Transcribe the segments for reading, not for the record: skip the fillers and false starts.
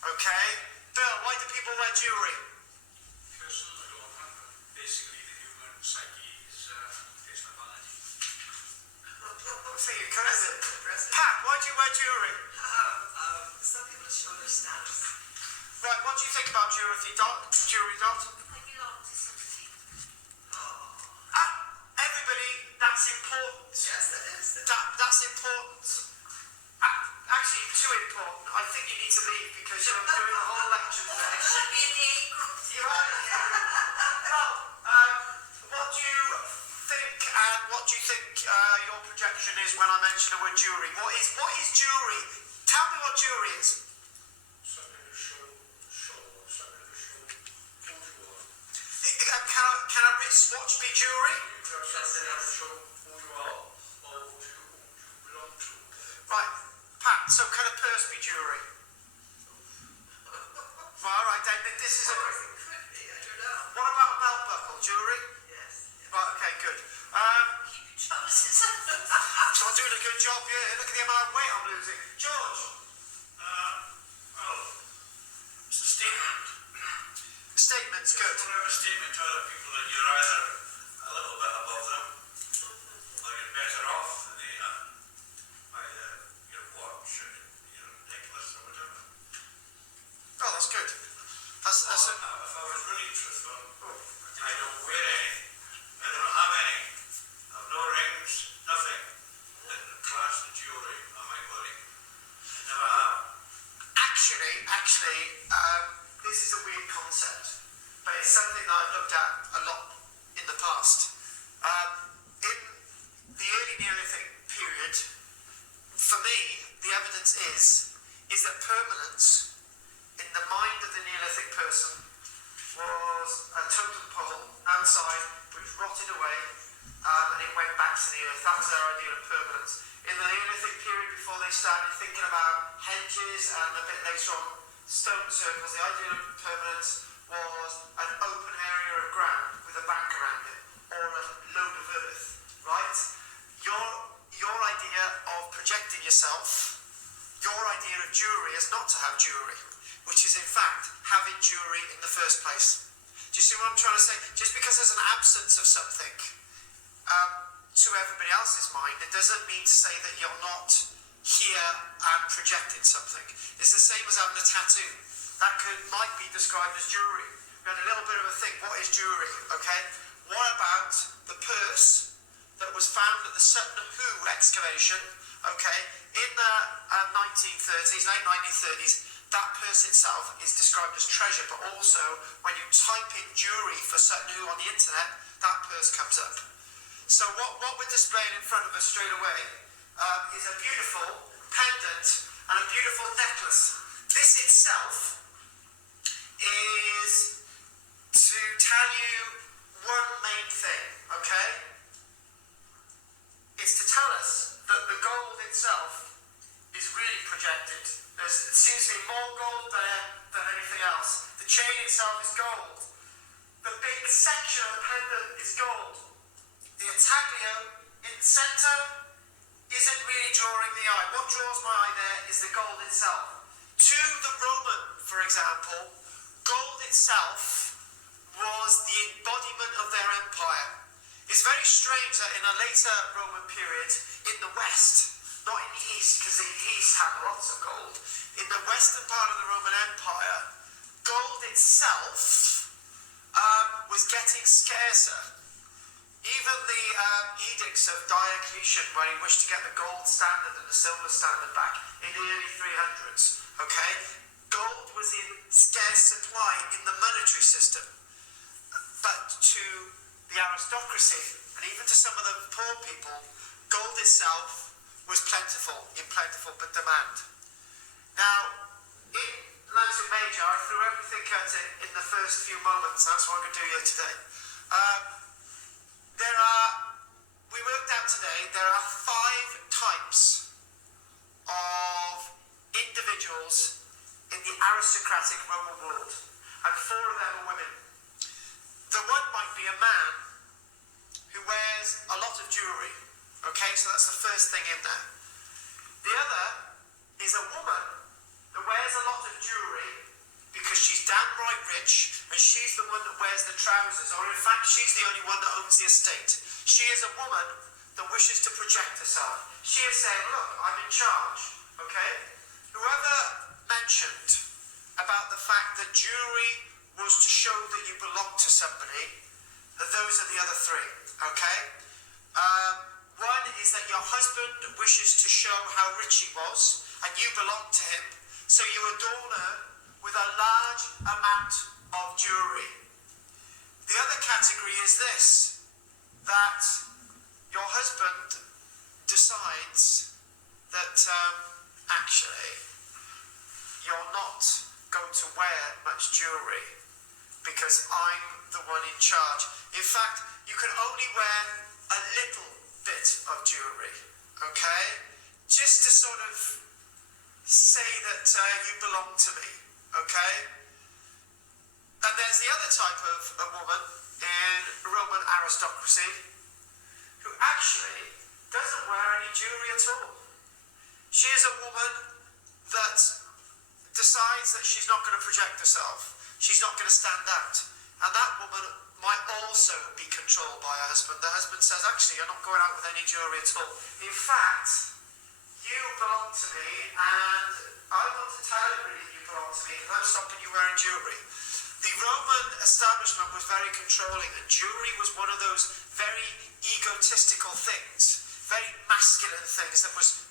Okay. Bill, why do people wear jewellery? Personal adornment, but basically the human psyche is based on vanity. So you correct it. Pat, why do you wear jewellery? Some people show their status. Right, what do you think about jewellery, Dot? I belong to somebody. Everybody, that's important. Yes, that is. That's important. Actually, too important. I think you need to leave because you're doing the whole lecture I today. should be in the A group. You are. Well, what do you think, and what do you think your projection is when I mention the word jewellery? What is jewellery? Tell me what jewellery is. Something to show, something to show who you are. Can a wristwatch be jewellery? You have something to show who you are or who you belong to. Right, Pat, so can a purse be jewellery? Well, all right, then this is a... I don't know. What about a belt buckle? Jewellery? Yes. Right, okay, good. Keep your trousers. So I'm doing a good job, yeah. Look at the amount of weight I'm losing. George? Well, it's a statement. Statement's good. It's a statement to other people that you're either a little bit above them or you're better off than they are by your watch or your necklace or whatever. Oh, that's good. That's If I was really truthful, I don't wear any. I don't have any. I have no rings, nothing that class the jewellery on my body. I never have. Actually, this is a weird concept, but it's something that I've looked at a lot in the past. In the early Neolithic period, for me, the evidence is that permanence in the mind of the Neolithic person was a totem pole outside which rotted away and it went back to the earth. That was their idea of permanence. In the Neolithic period, before they started thinking about hedges and a bit later on stone circles, the idea of permanence was an open area of ground with a bank around it, or a load of earth, right? Your idea of projecting yourself, your idea of jewellery is not to have jewellery, which is in fact having jewellery in the first place. Do you see what I'm trying to say? Just because there's an absence of something to everybody else's mind, it doesn't mean to say that you're not here and projecting something. It's the same as having a tattoo. That might be described as jewellery. We had a little bit of a think, what is jewellery, okay? What about the purse that was found at the Sutton Hoo excavation, okay, in the 1930s, late 1930s? That purse itself is described as treasure, but also when you type in jewellery for Sutton Hoo on the internet, that purse comes up. So what we're displaying in front of us straight away is a beautiful pendant and a beautiful necklace. This itself is to tell you one main thing, okay? It's to tell us that the gold itself is really projected. It seems to be more gold there than anything else. The chain itself is gold. The big section of the pendant is gold. The intaglio in the centre isn't really drawing the eye. What draws my eye there is the gold itself. To the Roman, for example, gold itself was the embodiment of their empire. It's very strange that in a later Roman period, in the West, not in the East, because the East had lots of gold, in the western part of the Roman Empire, gold itself was getting scarcer. Even the edicts of Diocletian, where he wished to get the gold standard and the silver standard back in the early 300s, okay? Gold was in scarce supply in the monetary system. But to the aristocracy, and even to some of the poor people, gold itself was plentiful, in plentiful but demand. Now, in Lancet Major, I threw everything at it in the first few moments. That's what I'm going to do here today. We worked out today, there are 5 types of individuals in the aristocratic Roman world, and 4 of them are women. The one might be a man who wears a lot of jewellery, okay, so that's the first thing in there. The other is a woman that wears a lot of jewellery downright rich, and she's the one that wears the trousers, or in fact, she's the only one that owns the estate. She is a woman that wishes to project herself. She is saying, look, I'm in charge, okay? Whoever mentioned about the fact that jewellery was to show that you belong to somebody, those are the other three, okay? One is that your husband wishes to show how rich he was, and you belong to him, so you adorn her with a large amount of jewellery. The other category is this, that your husband decides that actually you're not going to wear much jewellery because I'm the one in charge. In fact, you can only wear a little bit of jewellery, okay? Just to sort of say that you belong to me, okay? And there's the other type of a woman in Roman aristocracy who actually doesn't wear any jewellery at all. She is a woman that decides that she's not going to project herself. She's not going to stand out. And that woman might also be controlled by her husband. The husband says, actually, you're not going out with any jewellery at all. In fact, you belong to me, and I want to tell everybody that you belong to me, and I'm stopping you wearing jewellery. The Roman establishment was very controlling, and jewellery was one of those very egotistical things, very masculine things that was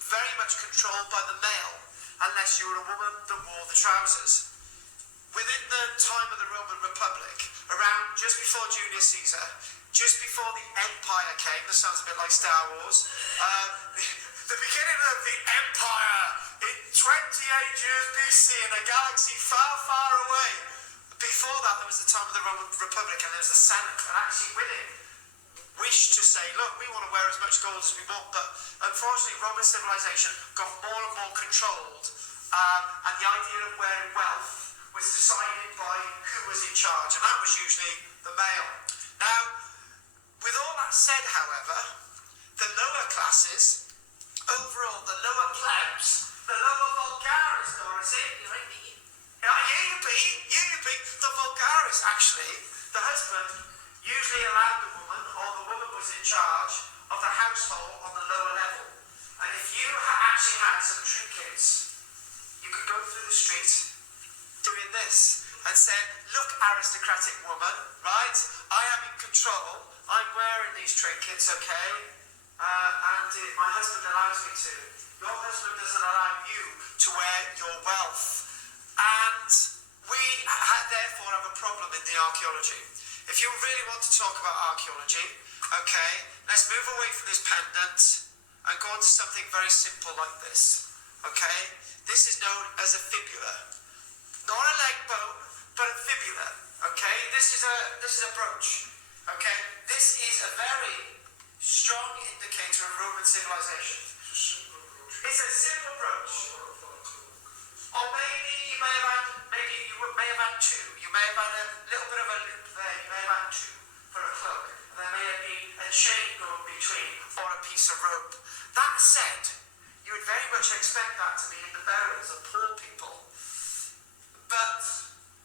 very much controlled by the male, unless you were a woman that wore the trousers. Within the time of the Roman Republic, around just before Julius Caesar, just before the Empire came, this sounds a bit like Star Wars, the beginning of the Empire in 28 years BC in a galaxy far, far away. Before that, there was the time of the Roman Republic, and there was the Senate, and actually with it, wished to say, look, we want to wear as much gold as we want, but unfortunately Roman civilization got more and more controlled, and the idea of wearing wealth was decided by who was in charge, and that was usually the male. Now, with all that said, however, the lower classes, overall, the lower plebs, the lower vulgaris, Dorothy, the vulgaris, actually, the husband usually allowed the woman, or the woman was in charge of the household on the lower level. And if you actually had some trinkets, you could go through the street doing this and say, look, aristocratic woman, right? I am in control. I'm wearing these trinkets, okay? And my husband allows me to. Your husband doesn't allow you to wear your wealth. And we therefore have a problem in the archaeology. If you really want to talk about archaeology, okay, let's move away from this pendant and go on to something very simple like this, okay? This is known as a fibula. Not a leg bone, but a fibula, okay? This is a brooch, okay? This is a very strong indicator of Roman civilization. It's a simple brooch. Or maybe you may have had two. You may have had a little bit of a loop there. You may have had two for a cloak. And there may have been a chain going between, or a piece of rope. That said, you would very much expect that to be in the burials of poor people. But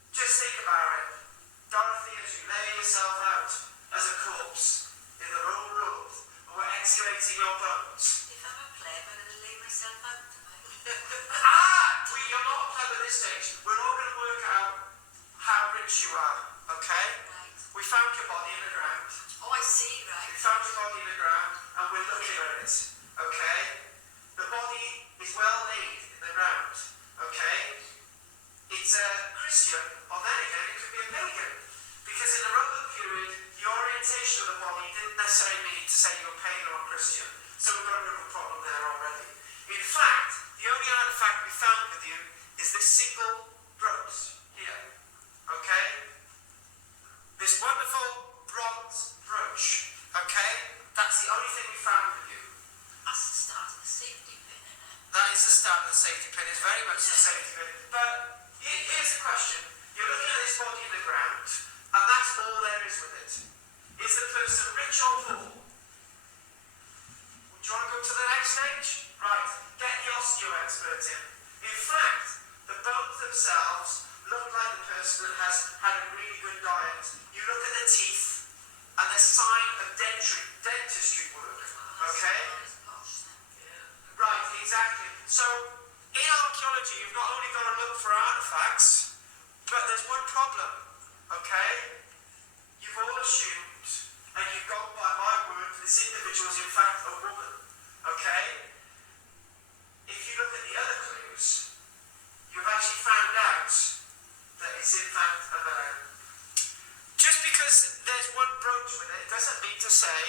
just think about it. Dorothy, as you lay yourself out as a corpse in the Roman road, and we're excavating your bones. If I'm a pleb, I'm going to lay myself out. You're not a pleb at this stage. We're all going to work out how rich you are, okay? Right. We found your body in the ground. Oh, I see, right. We found your body in the ground, and we're looking at it, okay? The body is well laid in the ground, okay? It's a Christian, or then again, it could be a pagan. Because in the Roman period, the orientation of the body didn't necessarily mean to say you're pagan or Christian. So we've got a bit of a problem there already. In fact, the only artifact we found with you is this single brooch here, okay? This wonderful bronze brooch, okay? That's the only thing we found with you. That's the start of the safety pin, isn't it? That is the start of the safety pin. It's very much the safety pin. But here's the question. You're looking at this body in the ground, and that's all there is with it. Is the person rich or poor? Do you want to go to the next stage? Right. Get the osteo expert in. In fact, the bones themselves look like the person artifacts, but there's one problem, okay? You've all assumed, and you've gone by my word, this individual is in fact a woman, okay? If you look at the other clues, you've actually found out that it's in fact a man. Just because there's one brooch with it doesn't mean to say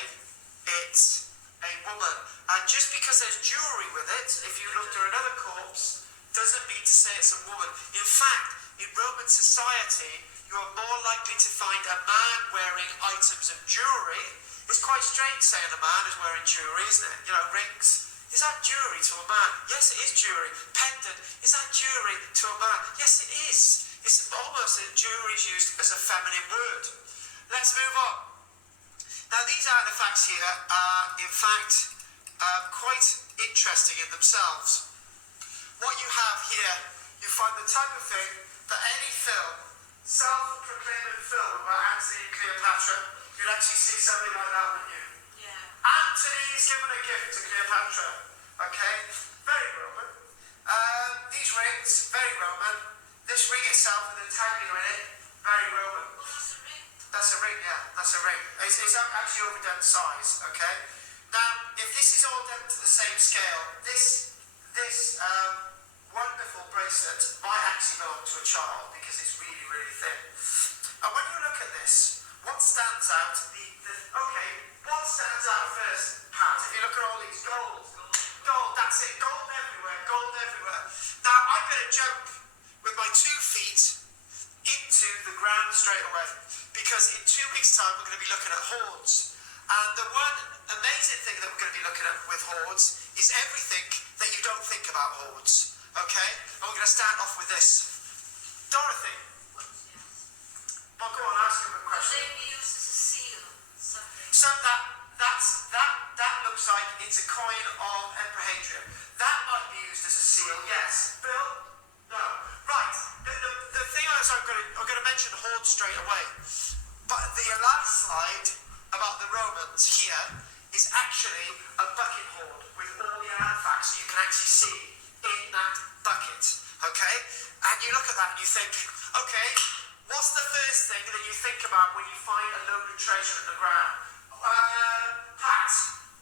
it's a woman. And just because there's jewellery with it, if you looked at another corpse, doesn't mean to say it's a woman. In fact, in Roman society, you are more likely to find a man wearing items of jewellery. It's quite strange saying a man is wearing jewellery, isn't it? You know, rings. Is that jewellery to a man? Yes, it is jewellery. Pendant. Is that jewellery to a man? Yes, it is. It's almost that jewellery is used as a feminine word. Let's move on. Now, these artefacts here are, in fact, quite interesting in themselves. What you have here, you find the type of thing that any film, self-proclaimed film about Antony and Cleopatra, you'd actually see something like that, wouldn't you? Yeah. Antony is given a gift to Cleopatra. Okay? Very Roman. These rings, very Roman. This ring itself with the tagline in it, very Roman. Well, that's a ring. That's a ring, yeah. That's a ring. It's actually overdone size, okay? Now, if this is all done to the same scale, this wonderful bracelet might actually belong to a child because it's really, really thin. And when you look at this, what stands out? What stands out first, Pat? If you look at all these, gold, that's it, gold everywhere. Now, I'm going to jump with my 2 feet into the ground straight away because in 2 weeks' time we're going to be looking at hoards. And the one amazing thing that we're going to be looking at with hoards is everything that you don't think about hoards. Okay? And we're going to start off with this. Dorothy. Well, go on, ask him a question. They be used as a seal. Something. So that looks like it's a coin of Emperor Hadrian. That might be used as a seal, yes. Bill? No. Right. The thing is, I'm going to mention hoard straight away. But the last slide about the Romans here is actually a bucket hoard with all the artifacts that you can actually see in that bucket. Okay? And you look at that and you think, okay, what's the first thing that you think about when you find a load of treasure in the ground? Pat.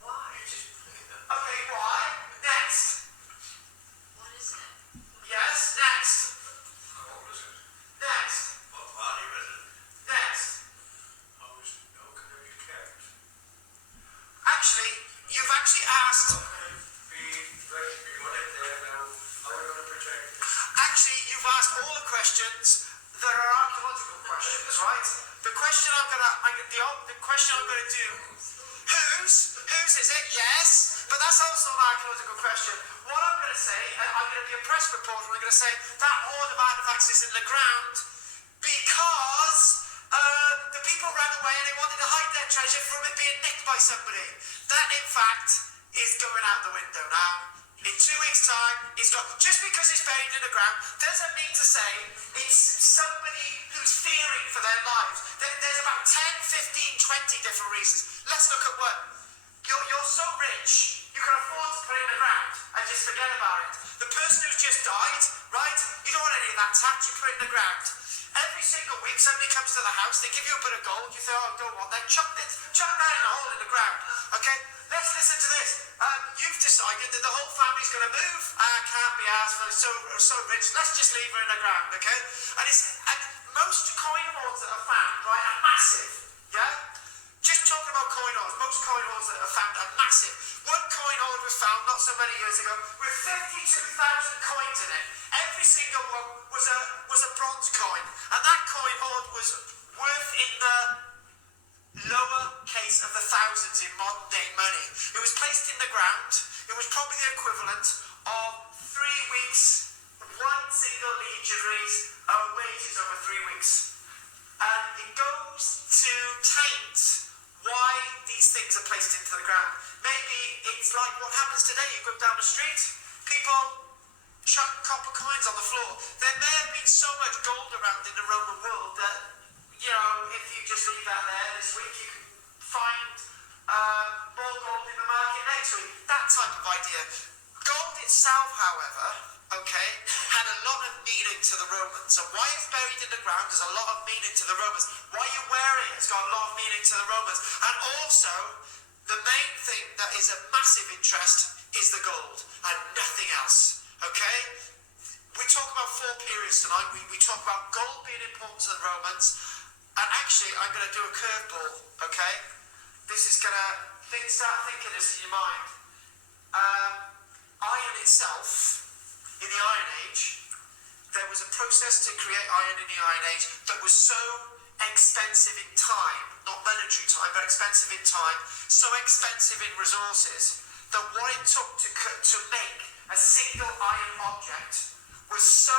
Why? Okay, why? Next. What is it? Yes, next. How old is it? Next. What value is it? Next. How can it be kept? Actually, you've actually asked. How can it be money there now? How are we going to protect it? Actually, you've asked all the questions that are archaeological questions, right? The question I'm going to do. Whose is it? Yes, but that's also an archaeological question. What I'm going to say, I'm going to be a press reporter. I'm going to say that hoard of artifacts is in the ground because the people ran away and they wanted to hide their treasure from it being nicked by somebody. That, in fact, is going out the window now. In 2 weeks' time, it's gone. Just because it's buried in the ground doesn't mean to say it's somebody who's fearing for their lives. There's about 10, 15, 20 different reasons. Let's look at one. You're so rich, you can afford to put it in the ground and just forget about it. The person who's just died, right? You don't want any of that tax, you put it in the ground. Every single week, somebody comes to the house, they give you a bit of gold, you say, oh, I don't want that, chuck that in a hole in the ground. Okay, let's listen to this. You've decided that the whole family's going to move. Can't be asked for, so rich, let's just leave her in the ground, okay? And most coin hoards that are found, right, are massive, yeah? Just talking about coin hoards, most coin hoards that are found are massive. One coin hoard was found not so many years ago with 52,000 coins in it. Every single one was a bronze coin, and that coin hoard was worth in the lower case of the thousands in modern day money. It was placed in the ground. It was probably the equivalent of 3 weeks, one single legionary's wages over 3 weeks. And it goes to taint why these things are placed into the ground. Maybe it's like what happens today. You go down the street, people chuck copper coins on the floor. There may have been so much gold around in the Roman world that, you know, if you just leave that there this week, you can find more gold in the market next week. That type of idea. Gold itself, however, okay, had a lot of meaning meaning to the Romans. And why it's buried in the ground, there's a lot of meaning to the Romans. Why you wear it, it's got a lot of meaning to the Romans. And also, the main thing that is of massive interest is the gold and nothing else. Okay? We talk about 4 periods tonight. We talk about gold being important to the Romans. And actually, I'm going to do a curveball. Okay? This is going to start thinking this in your mind. Iron itself, in the Iron Age, there was a process to create iron in the Iron Age that was so expensive in time, not monetary time, but expensive in time, so expensive in resources, that what it took to make a single iron object was so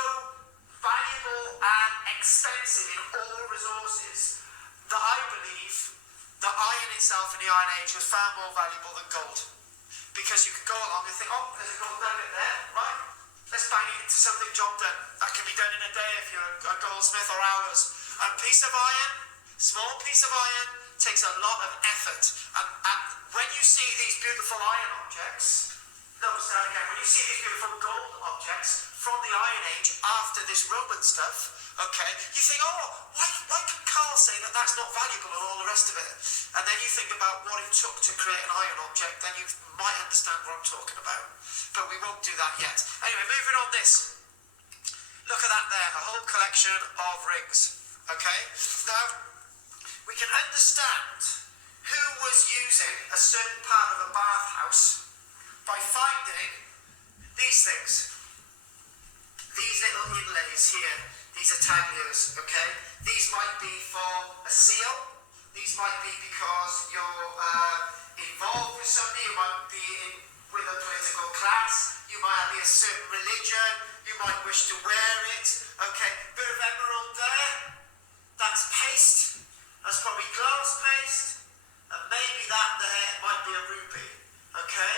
valuable and expensive in all resources that I believe that iron itself in the Iron Age was far more valuable than gold. Because you could go along and think, oh, there's a gold nugget there, right? Let's bang it into something, job done. That can be done in a day if you're a goldsmith, or hours. A piece of iron, small piece of iron, takes a lot of effort. And when you see these beautiful iron objects, when you see these beautiful gold objects from the Iron Age after this Roman stuff, okay, you think, oh, why can Karl say that that's not valuable and all the rest of it? And then you think about what it took to create an iron object, then you might understand what I'm talking about. But we won't do that yet. Anyway, moving on this. Look at that there, a whole collection of rings. Okay? Now, we can understand who was using a certain part of a bathhouse by finding these things. These little inlays here, these intaglios, okay? These might be for a seal. These might be because you're involved with somebody. You might be with a political class. You might be a certain religion. You might wish to wear it. Okay, bit of emerald there. That's paste. That's probably glass paste. And maybe that there might be a rupee. Okay?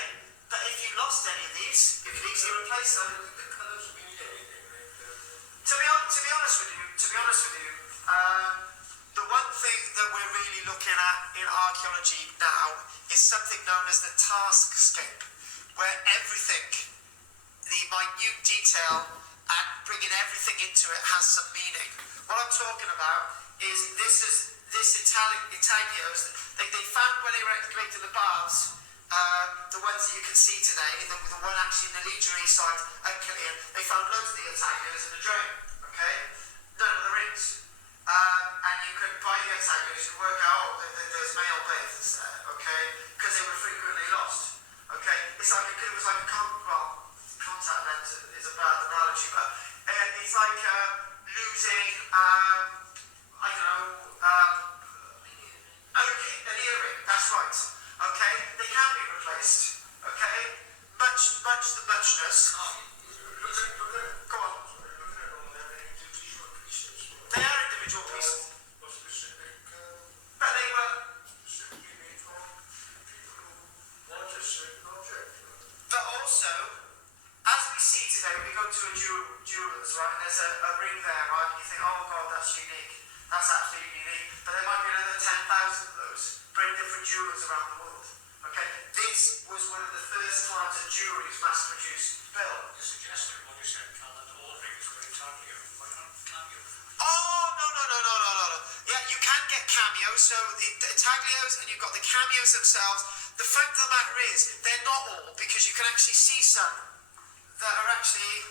But if you lost any of these, you could easily replace them. To be honest with you, the one thing that we're really looking at in archaeology now is something known as the taskscape, where everything, the minute detail and bringing everything into it has some meaning. What I'm talking about is this intaglios. They found when they were excavating the baths, the ones that you can see today, the one actually in the Jewellery site at Killian, they found loads of the intaglios in the drain, okay? None of the rings. And you could buy the intaglios and work out, there's male bathers there, okay? Because they were frequently lost, okay? It was like a contact lens is a bad analogy, but it's like losing, an earring, that's right. Okay, they can be replaced. Okay, much the muchness. Go on. They are individual pieces, but they were. But also, as we see today, we go to a jeweller's, right? And there's a ring there, right? And you think, oh God, that's unique. That's absolutely unique. But there might be another 10,000 of those. Bring different jewellers around the world. Okay, this was one of the first times that jewellery was mass-produced. Bill? You suggested when you said that all rings were intaglio. Why not cameo? Oh, no. Yeah, you can get cameos. So the intaglios, and you've got the cameos themselves. The fact of the matter is, they're not all, because you can actually see some that are actually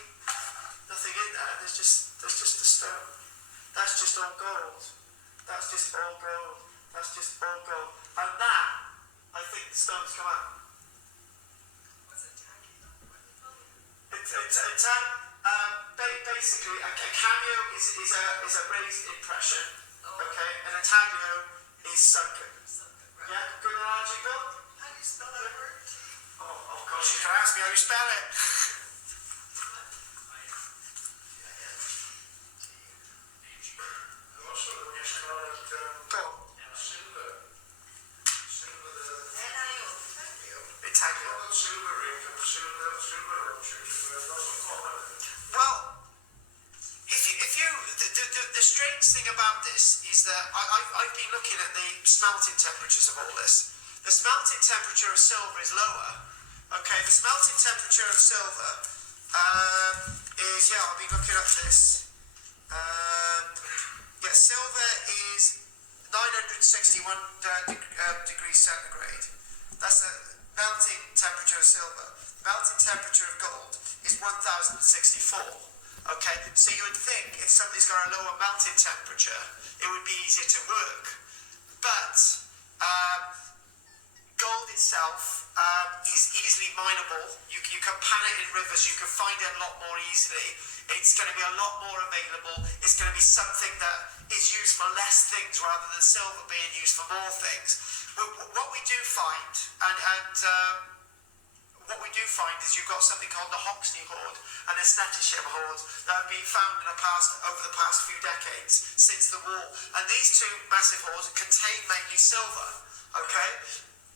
nothing in there. There's just a stone. That's just all gold. That's just all gold. That's just all gold. And that, I think the stones come out. What's a tacky? Basically, a cameo is a raised impression. Okay? An intaglio is sunken. Right. Yeah? Good analogy, Bill? How do you spell that word? Oh gosh, you can ask me how you spell it. Well, the strange thing about this is that I've been looking at the smelting temperatures of all this. The smelting temperature of silver is lower. Okay, the smelting temperature of silver is, I've been looking at this. fall. Okay, so you would think if somebody's got a lower melting temperature, it would be easier to work. But gold itself is easily mineable. You can pan it in rivers, you can find it a lot more easily. It's going to be a lot more available. It's going to be something that is used for less things rather than silver being used for more things. What we do find, what we do find is you've got something called the Hoxne hoard and the Snettisham hoard that have been found over the past few decades since the war. And these two massive hoards contain mainly silver, okay?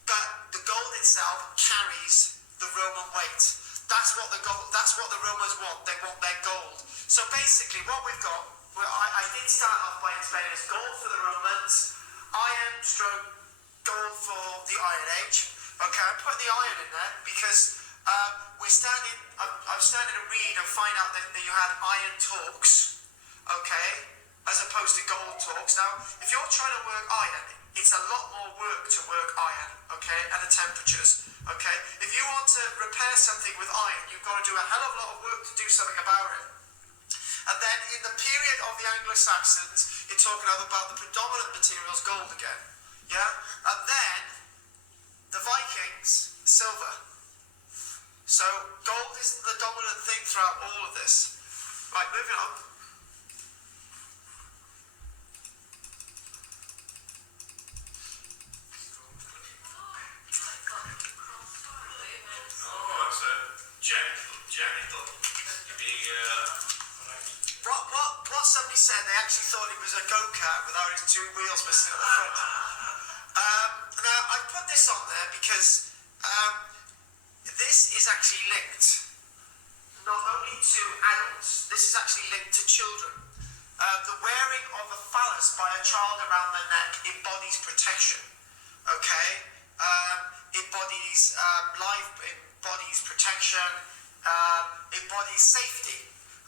But the gold itself carries the Roman weight. That's what the Romans want. They want their gold. So basically what we've got, well, I did start off by explaining this: gold for the Romans, iron stroke gold for the Iron Age. Okay, I'm putting the iron in there because I'm starting to read and find out that you had iron talks, okay, as opposed to gold talks. Now, if you're trying to work iron, it's a lot more work to work iron, okay, and the temperatures, okay. If you want to repair something with iron, you've got to do a hell of a lot of work to do something about it. And then in the period of the Anglo-Saxons, you're talking about the predominant materials, gold again, yeah, and then the Vikings, silver. So gold is the dominant thing throughout all of this. Right, moving on. Oh, it's a genital. What somebody said, they actually thought it was a go-kart without its two wheels missing at the front. Now, I put this on there because this is actually linked not only to adults, this is actually linked to children. The wearing of a phallus by a child around the neck embodies protection, okay? Embodies life, embodies protection, embodies safety,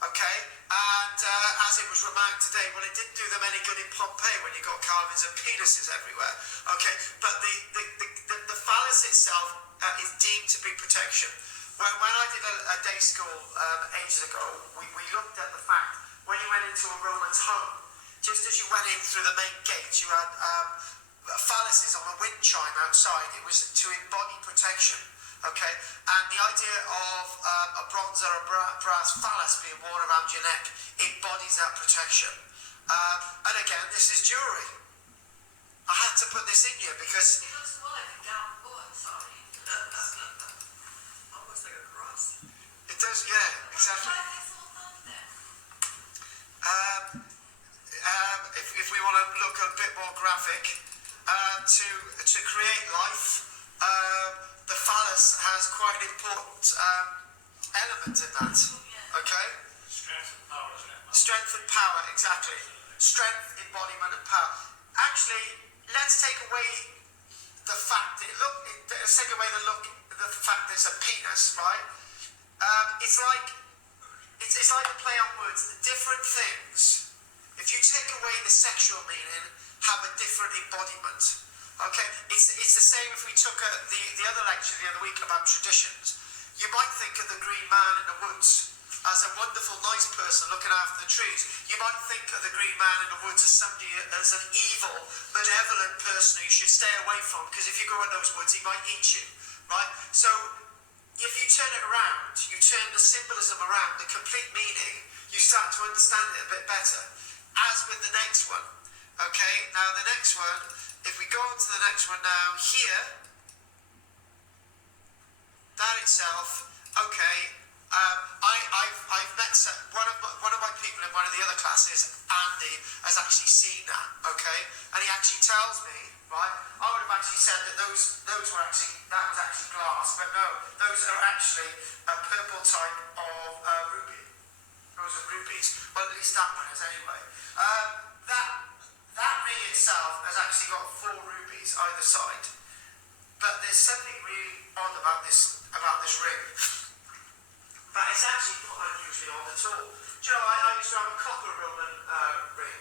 okay? And as it was remarked today, well, it didn't do them any good in Pompeii when you got carvings of penises everywhere, okay? But the phallus itself is deemed to be protection. When I did a day school ages ago, we looked at the fact when you went into a Roman's home, just as you went in through the main gate, you had phalluses on a wind chime outside. It was to embody protection, okay? And the idea of a bronze or a brass phallus being worn around your neck embodies that protection. And again, this is jewellery. I had to put this in here because It looks more like a down board, sorry. Almost like a cross. it does, yeah, exactly. Why is all done then? If we want to look a bit more graphic, to create life, the phallus has quite an important element in that. Okay? Strength and power, isn't it? Strength and power, exactly. Strength, embodiment, and power. Actually, let's take away the fact that let's take away the fact there's a penis, right? It's like a play on words. Different things, if you take away the sexual meaning, have a different embodiment. Okay, it's the same if we took the other lecture the other week about traditions. You might think of the green man in the woods as a wonderful, nice person looking after the trees. You might think of the green man in the woods as somebody, as an evil, malevolent person who you should stay away from, because if you go in those woods, he might eat you, right? So if you turn it around, you turn the symbolism around, the complete meaning, you start to understand it a bit better. As with the next one, okay? Now the next one, if we go on to the next one now, here, that itself, okay, I've met one of my people in one of the other classes, Andy, has actually seen that, okay? And he actually tells me, right, I would have actually said that that was actually glass, but no, those are actually a purple type of ruby. Those are rubies. Well, at least that one is anyway. That ring itself has actually got 4 rubies either side. But there's something really odd about this ring. But it's actually not unusually odd at all. Do you know, I used to have a copper Roman ring,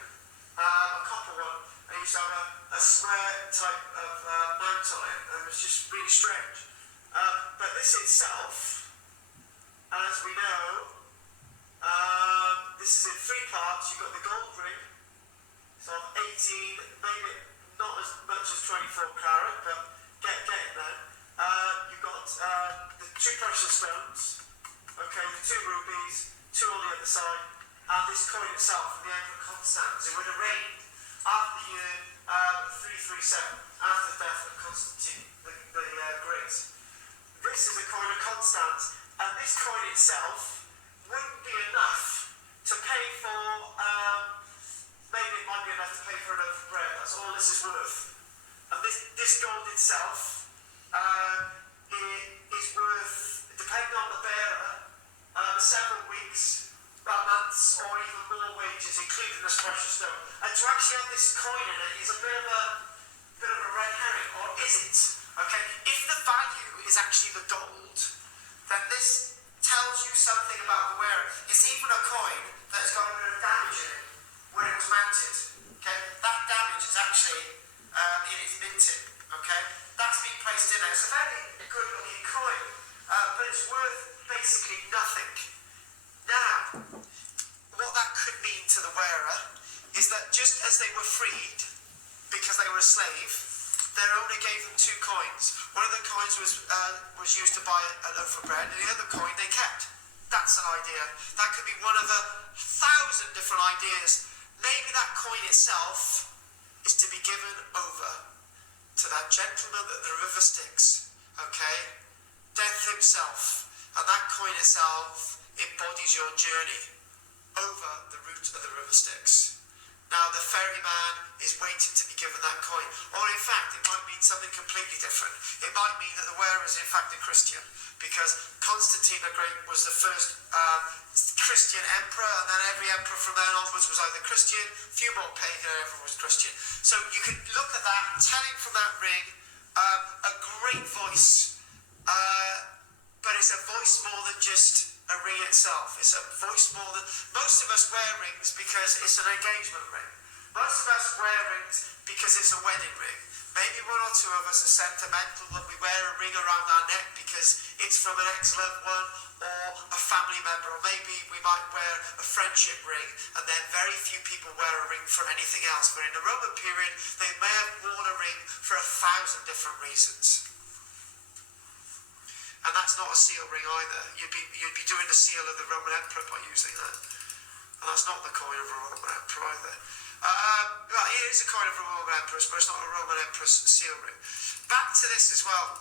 a copper one. I used to have a square type of mount on it, and it was just really strange. But this itself, as we know, This is in 3 parts. You've got the gold ring, so 18, maybe not as much as 24 carat, but getting there. You've got the 2 precious stones, okay, the 2 rubies, 2 on the other side, and this coin itself from the Emperor Constans, who would have reigned after the year 337, after the death of Constantine the Great. This is a coin of Constans, and this coin itself wouldn't be enough to pay for, maybe it might be enough to pay for a loaf of bread. That's all this is worth. And this gold itself is worth, depending on the bearer, several weeks, months, or even more wages, including this precious stone. And to actually have this coin in it is a bit of a red herring, or is it? Okay, if the value is actually the gold, then this tells you something about the wearer. It's even a coin that has got a bit of damage in it when it was mounted. Okay, that damage is actually in its minting. Okay, that's been placed in there. It's a very good looking coin, but it's worth basically nothing. Now, what that could mean to the wearer is that just as they were freed because they were a slave, their owner gave them 2 coins. One of the coins was used to buy a loaf of bread, and the other coin they kept. That's an idea. That could be one of a 1,000 different ideas. Maybe that coin itself is to be given over to that gentleman at the river Styx. Okay? Death himself. And that coin itself embodies your journey over the route of the river Styx. Now the ferryman is waiting to be given that coin. Or in fact, it might mean something completely different. It might mean that the wearer is in fact a Christian, because Constantine the Great was the first Christian emperor, and then every emperor from then onwards was either Christian, few more pagan, and everyone was Christian. So you can look at that, telling from that ring, a great voice, but it's a voice more than just a ring itself. It's a voice more than... Most of us wear rings because it's an engagement ring. Most of us wear rings because it's a wedding ring. Maybe 1 or 2 of us are sentimental that we wear a ring around our neck because it's from an ex-loved one or a family member, or maybe we might wear a friendship ring, and then very few people wear a ring for anything else. But in the Roman period, they may have worn a ring for 1,000 different reasons. And that's not a seal ring either. You'd be doing the seal of the Roman Emperor by using that. And that's not the coin of a Roman Emperor either. Well, it is a coin of a Roman Emperor, but it's not a Roman Emperor's seal ring. Back to this as well.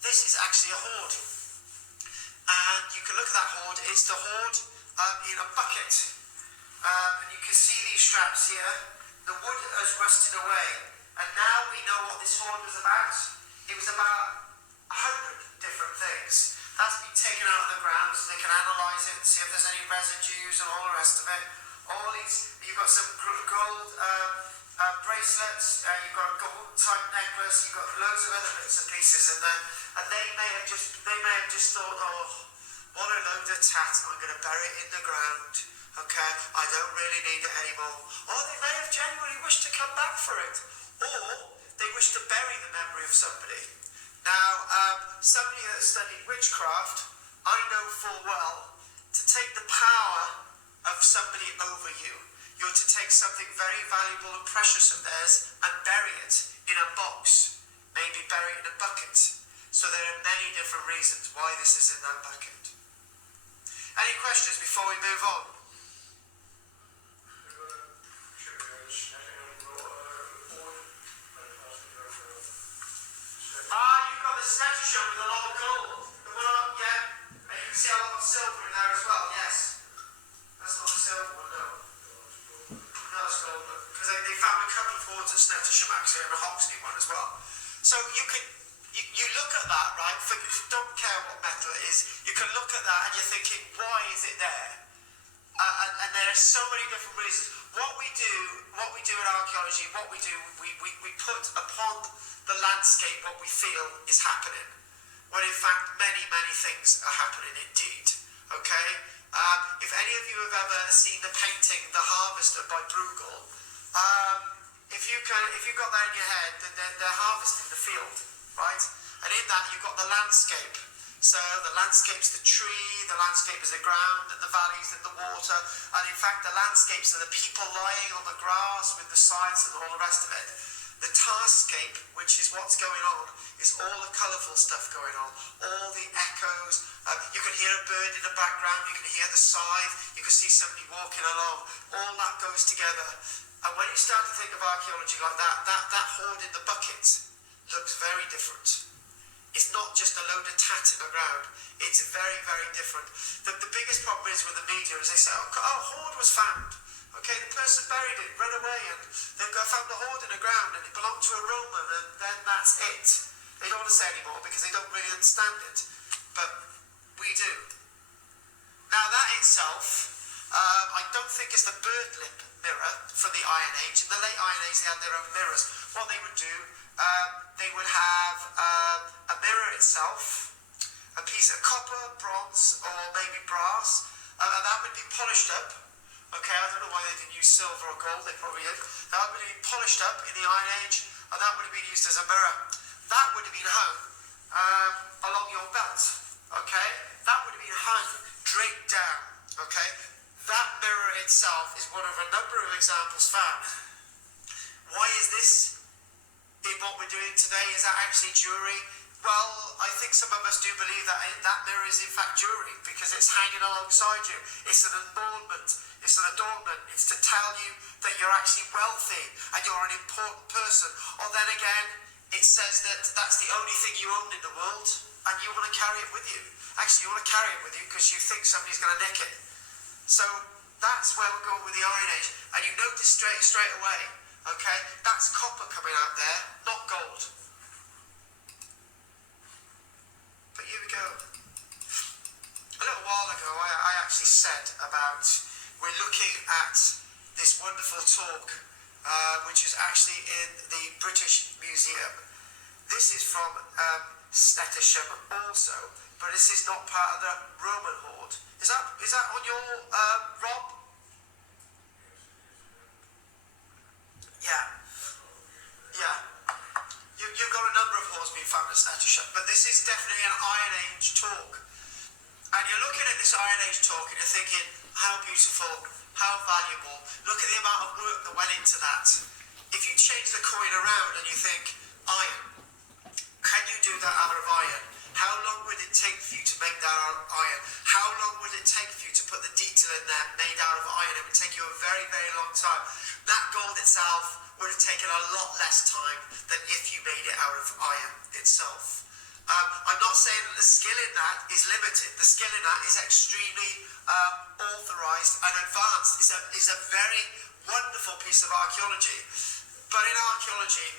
This is actually a hoard. And you can look at that hoard. It's the hoard in a bucket. And you can see these straps here. The wood has rusted away. And now we know what this hoard was about. It was about 100 different things. That's been taken out of the ground so they can analyse it and see if there's any residues and all the rest of it. All these, you've got some gold bracelets, you've got a gold type necklace, you've got loads of other bits and pieces in there, and they may have just thought, oh, what a load of tat, I'm going to bury it in the ground. Okay, I don't really need it anymore. Or they may have genuinely wished to come back for it, or they wish to bury the memory of somebody. Now, somebody that studied witchcraft, I know full well, to take the power of somebody over you, you're to take something very valuable and precious of theirs and bury it in a box, maybe bury it in a bucket. So there are many different reasons why this is in that bucket. Any questions before we move on? You've got the statue show with a lot of gold. The one up, yeah. And you can see a lot of silver in there as well, yes. That's not the silver one, no. No, it's gold, because they found a couple of hoards at Snettisham actually, and a Hoxley one as well. So you look at that, right, don't care what metal it is, you can look at that and you're thinking, why is it there? And there are so many different reasons. What we do in archaeology, we put upon the landscape what we feel is happening, when in fact many things are happening indeed. Okay? If any of you have ever seen the painting The Harvester by Bruegel, if you've got that in your head, then they're harvesting the field, right? And in that you've got the landscape. So the landscape's the tree, the landscape is the ground, and the valleys and the water, and in fact the landscapes are the people lying on the grass with the sides and all the rest of it. The tarscape, which is what's going on, is all the colourful stuff going on, all the echoes. You can hear a bird in the background, you can hear the scythe, you can see somebody walking along. All that goes together. And when you start to think of archaeology like that hoard in the bucket looks very different. It's not just a load of tat in the ground. It's very, very different. The biggest problem is with the media is they say, oh, hoard was found. Okay, the person buried it, ran away, and they've found the hoard in the ground, and it belonged to a Roman, and then that's it. They don't want to say anymore because they don't really understand it. But we do. Now that itself, I don't think is the bird lip mirror from the Iron Age. In the late Iron Age, they had their own mirrors. What they would do, they would have a mirror itself, a piece of copper, bronze, or maybe brass, and that would be polished up. Okay, I don't know why they didn't use silver or gold, they probably did. That would have been polished up in the Iron Age, and that would have been used as a mirror. That would have been hung along your belt, okay? That would have been hung, draped down, okay? That mirror itself is one of a number of examples found. Why is this in what we're doing today? Is that actually jewellery? Well, I think some of us do believe that that mirror is in fact jewellery because it's hanging alongside you. It's an adornment. It's an adornment. It's to tell you that you're actually wealthy and you're an important person. Or then again, it says that that's the only thing you own in the world and you want to carry it with you. Actually, you want to carry it with you because you think somebody's going to nick it. So that's where we're going with the Iron Age. And you notice straight away, okay, that's copper coming out there, not gold. But here we go. A little while ago, I actually said about we're looking at this wonderful talk, which is actually in the British Museum. This is from Snettisham also, but this is not part of the Roman hoard. Is that on your Rob? Yeah. You've got a number of hoards being found at Snettisham, but this is definitely an Iron Age talk. And you're looking at this Iron Age talk and you're thinking, how beautiful, how valuable. Look at the amount of work that went into that. If you change the coin around and you think, iron, can you do that out of iron? How long would it take for you to make that out of iron? How long would it take for you to put the detail in there made out of iron? It would take you a very, very long time. That gold itself would have taken a lot less time than if you made it out of iron itself. I'm not saying that the skill in that is limited. The skill in that is extremely authorised and advanced. It's a very wonderful piece of archaeology. But in archaeology,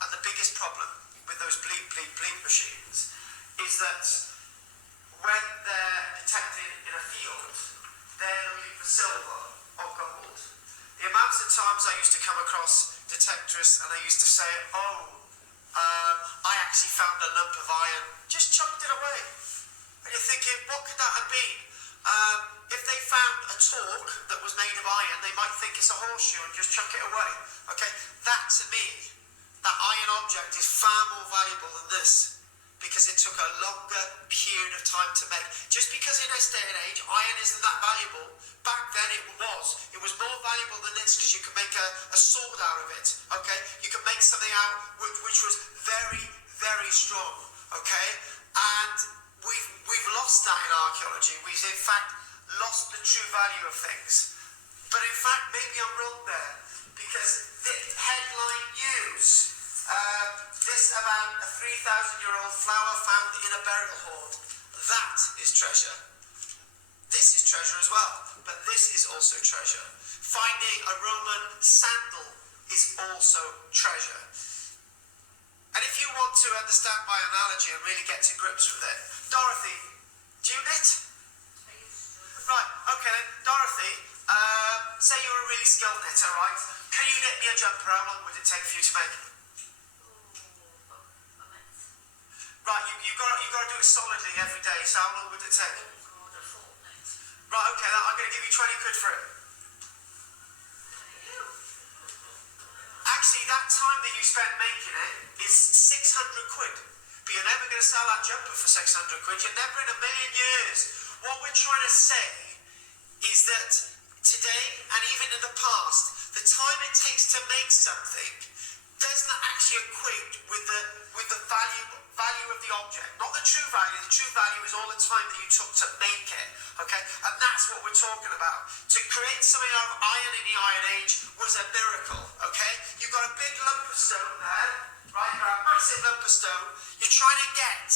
and the biggest problem with those bleep machines is that when they're detected in a field, they're looking for silver or gold. The amounts of times I used to come across detectorists and I used to say, I actually found a lump of iron, just chucked it away. And you're thinking, what could that have been? If they found a torque that was made of iron, they might think it's a horseshoe and just chuck it away. Okay, that to me, that iron object is far more valuable than this because it took a longer period of time to make. Just because in this day and age, iron isn't that valuable, back then it was. It was more valuable than this because you could make a sword out of it, okay? You could make something out which was very, very strong, okay? And we've lost that in archaeology. We've in fact lost the true value of things. But in fact, maybe I'm wrong there because the headline news, this about a 3,000-year-old flower found in a burial hoard. That is treasure. This is treasure as well, but this is also treasure. Finding a Roman sandal is also treasure. And if you want to understand my analogy and really get to grips with it, Dorothy, do you knit? Right, okay then, Dorothy, say you're a really skilled knitter, right? Can you knit me a jumper? How long would it take for you to make it? Right, you've got to do it solidly every day, so how long would it take? Right, okay, I'm going to give you 20 quid for it. Actually, that time that you spent making it is 600 quid. but you're never going to sell that jumper for 600 quid. You're never in a million years. What we're trying to say is that today and even in the past, the time it takes to make something doesn't actually equate with the value of the object. Not the true value. The true value is all the time that you took to make it. Okay? And that's what we're talking about. To create something out of iron in the Iron Age was a miracle. Okay? You've got a big lump of stone there, right? You've got a massive lump of stone. You're trying to get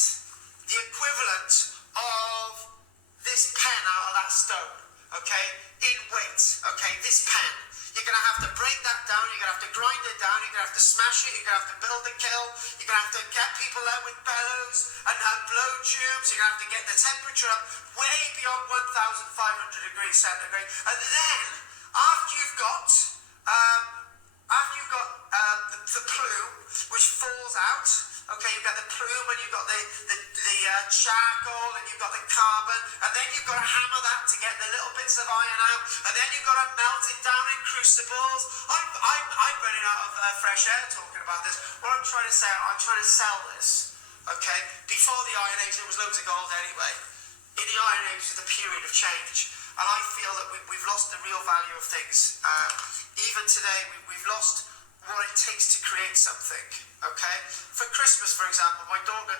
the equivalent of this pen out of that stone. Okay? In weight. Okay? This pen. You're going to have to break that down, you're going to have to grind it down, you're going to have to smash it, you're going to have to build a kiln, you're going to have to get people there with bellows and blow tubes, you're going to have to get the temperature up way beyond 1,500 degrees centigrade. And then, after you've got the plume, which falls out, okay, you've got the plume and you've got the charcoal and you've got the carbon, and then you've got to hammer that to get the little bits of iron out, and then you've got to melt it down in crucibles. I'm running out of fresh air talking about this. What I'm trying to say, I'm trying to sell this, okay? Before the Iron Age, there was loads of gold anyway. In the Iron Age was the period of change, and I feel that we've lost the real value of things. Even today, we've lost what it takes to create something, okay? For Christmas, for example, my daughter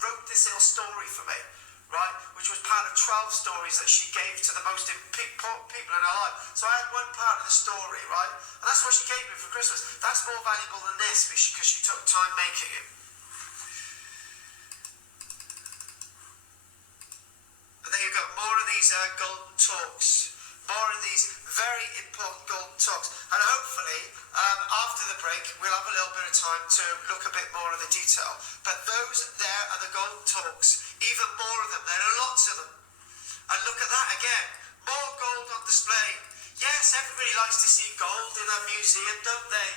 wrote this little story for me, right? Which was part of 12 stories that she gave to the most important people in her life. So I had one part of the story, right? And that's what she gave me for Christmas. That's more valuable than this because she took time making it. And there you go, more of these golden talks. More of these very important golden talks. And hopefully, after the break, we'll have a little bit of time to look a bit more at the detail. But those there are the golden talks. Even more of them. There are lots of them. And look at that again. More gold on display. Yes, everybody likes to see gold in a museum, don't they?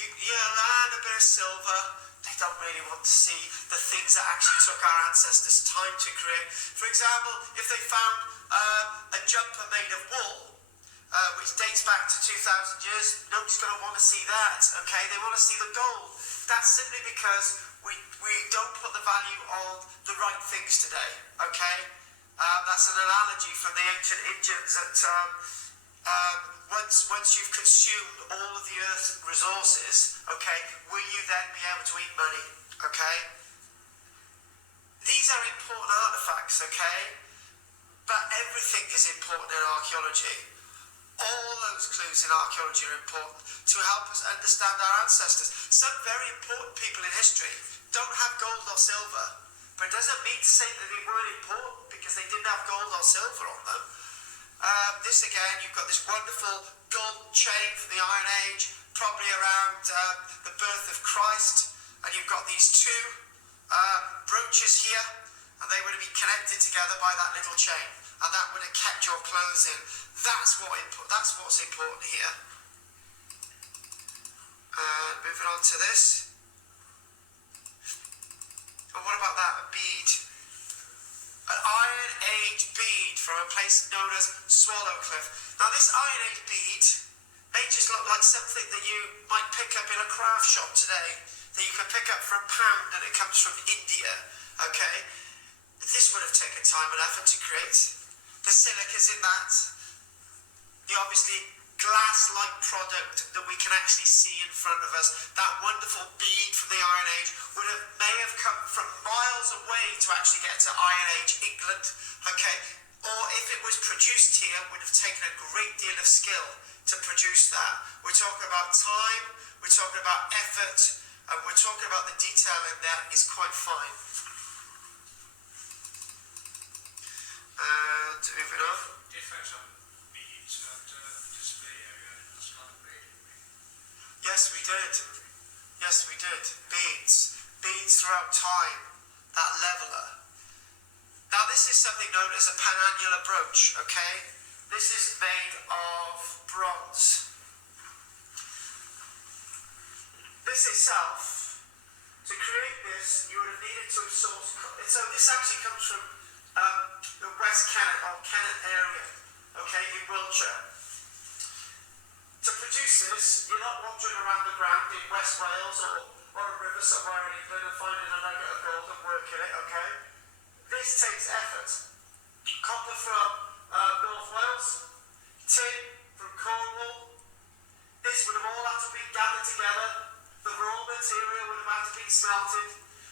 And a bit of silver. They don't really want to see the things that actually took our ancestors time to create. For example, if they found a jumper made of wool, which dates back to 2,000 years, nobody's going to want to see that, okay? They want to see the gold. That's simply because we don't put the value on the right things today, okay? That's an analogy from the ancient Indians that once you've consumed all of the earth's resources, okay, will you then be able to eat money, okay? These are important artefacts, okay? But everything is important in archaeology. All those clues in archaeology are important to help us understand our ancestors. Some very important people in history don't have gold or silver, but it doesn't mean to say that they weren't important because they didn't have gold or silver on them. This again, you've got this wonderful golden chain from the Iron Age, probably around the birth of Christ, and you've got these two brooches here, and they would have been connected together by that little chain, and that would have kept your clothes in. That's what's important here. Moving on to this. And what about that? A bead. An Iron Age bead from a place known as Swallowcliff. Now this Iron Age bead may just look like something that you might pick up in a craft shop today, that you can pick up for £1 and it comes from India, okay? This would have taken time and effort to create. The silica's in that. The obviously glass-like product that we can actually see in front of us, that wonderful bead from the Iron Age, may have come from miles away to actually get to Iron Age England, okay? Or if it was produced here, would have taken a great deal of skill to produce that. We're talking about time, we're talking about effort, and we're talking about the detail in that is quite fine. And moving on. Did find some beads at display area in the Scotland Bay, didn't we? Yes, we did. Yes, we did. Beads. Beads throughout time. That leveller. Now, this is something known as a panannular brooch, okay? This is made of bronze. This itself, to create this, you would have needed to have sourced. So this actually comes from the West Kennet or Kennet area, okay, in Wiltshire. To produce this, you're not wandering around the ground in West Wales or or a river somewhere in England and finding a nugget of gold and working it, okay? This takes effort. Copper from North Wales, tin from Cornwall. This would have all had to be gathered together. The raw material would have had to be smelted,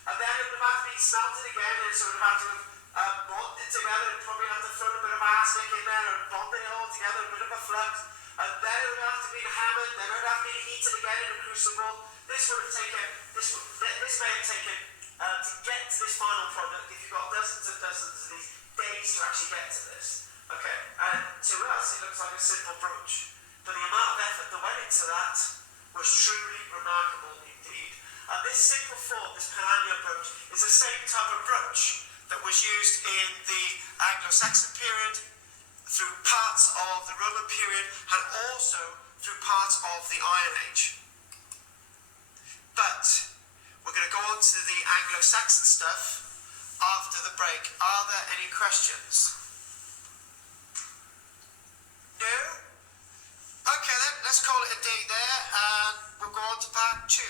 and then it would have had to be smelted again, and so it would have had to have bonded together, and probably have to throw a bit of arsenic in there and bond it all together, a bit of a flux, and then it would have to be hammered, then it would have to be heated again in a crucible. This may have taken, to get to this final product, if you've got dozens and dozens of these days to actually get to this. Okay, and to us it looks like a simple brooch, but the amount of effort that went into that was truly remarkable indeed. And this simple form, this Panania brooch, is the same type of brooch that was used in the Anglo-Saxon period, through parts of the Roman period, and also through parts of the Iron Age. But we're going to go on to the Anglo-Saxon stuff after the break. Are there any questions? No? Okay then, let's call it a day there, and we'll go on to part 2.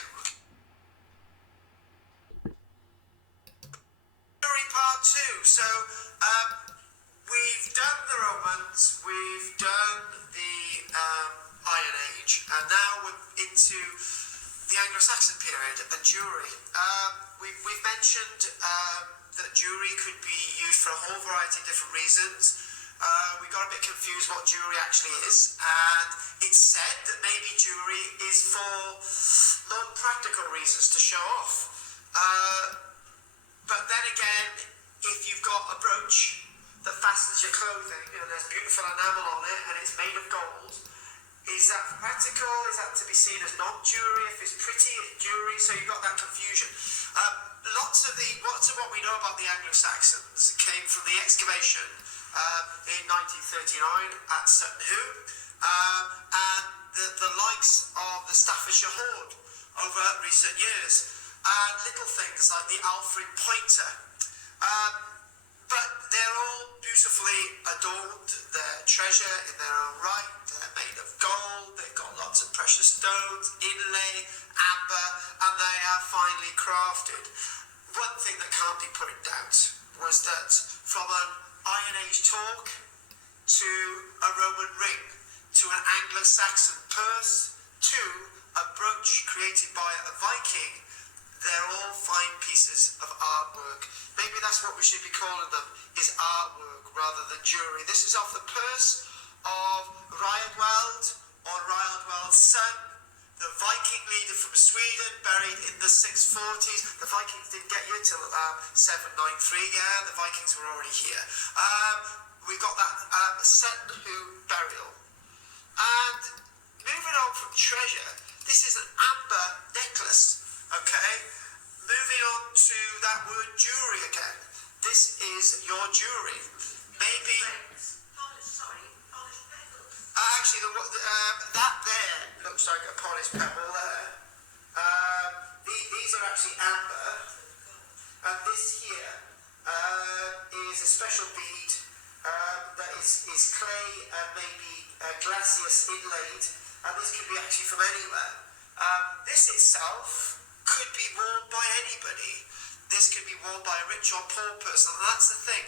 Part 2. So, we've done the Romans, we've done the Iron Age, and now we're into the Anglo-Saxon period and jewellery. We've mentioned that jewellery could be used for a whole variety of different reasons. We got a bit confused what jewellery actually is, and it's said that maybe jewellery is for non-practical reasons to show off. But then again, if you've got a brooch that fastens your clothing, and there's beautiful enamel on it, and it's made of gold, is that practical? Is that to be seen as non-jewellery? If it's pretty, it's jewellery, so you've got that confusion. Lots of what we know about the Anglo-Saxons came from the excavation in 1939 at Sutton Hoo, and the likes of the Staffordshire Hoard over recent years, and little things like the Alfred Pointer. But they're all beautifully adorned. They're treasure in their own right. They're made of gold. They've got lots of precious stones, inlay, amber, and they are finely crafted. One thing that can't be put in doubt was that from an Iron Age torque to a Roman ring to an Anglo-Saxon purse to a brooch created by a Viking, they're all fine pieces of artwork. Maybe that's what we should be calling them, is artwork rather than jewellery. This is off the purse of Raedwald, or Raedwald's son, the Viking leader from Sweden, buried in the 640s. The Vikings didn't get here till 793, yeah, the Vikings were already here. We got that Sutton Hoo burial. And moving on from treasure, this is an amber necklace. Okay, moving on to that word jewellery again. This is your jewellery. Maybe. Polished petals. Actually, that there looks like a polished pebble there. These are actually amber, and this here is a special bead that is clay and maybe glacis inlaid, and this can be actually from anywhere. This itself could be worn by anybody. This could be worn by a rich or poor person, and that's the thing.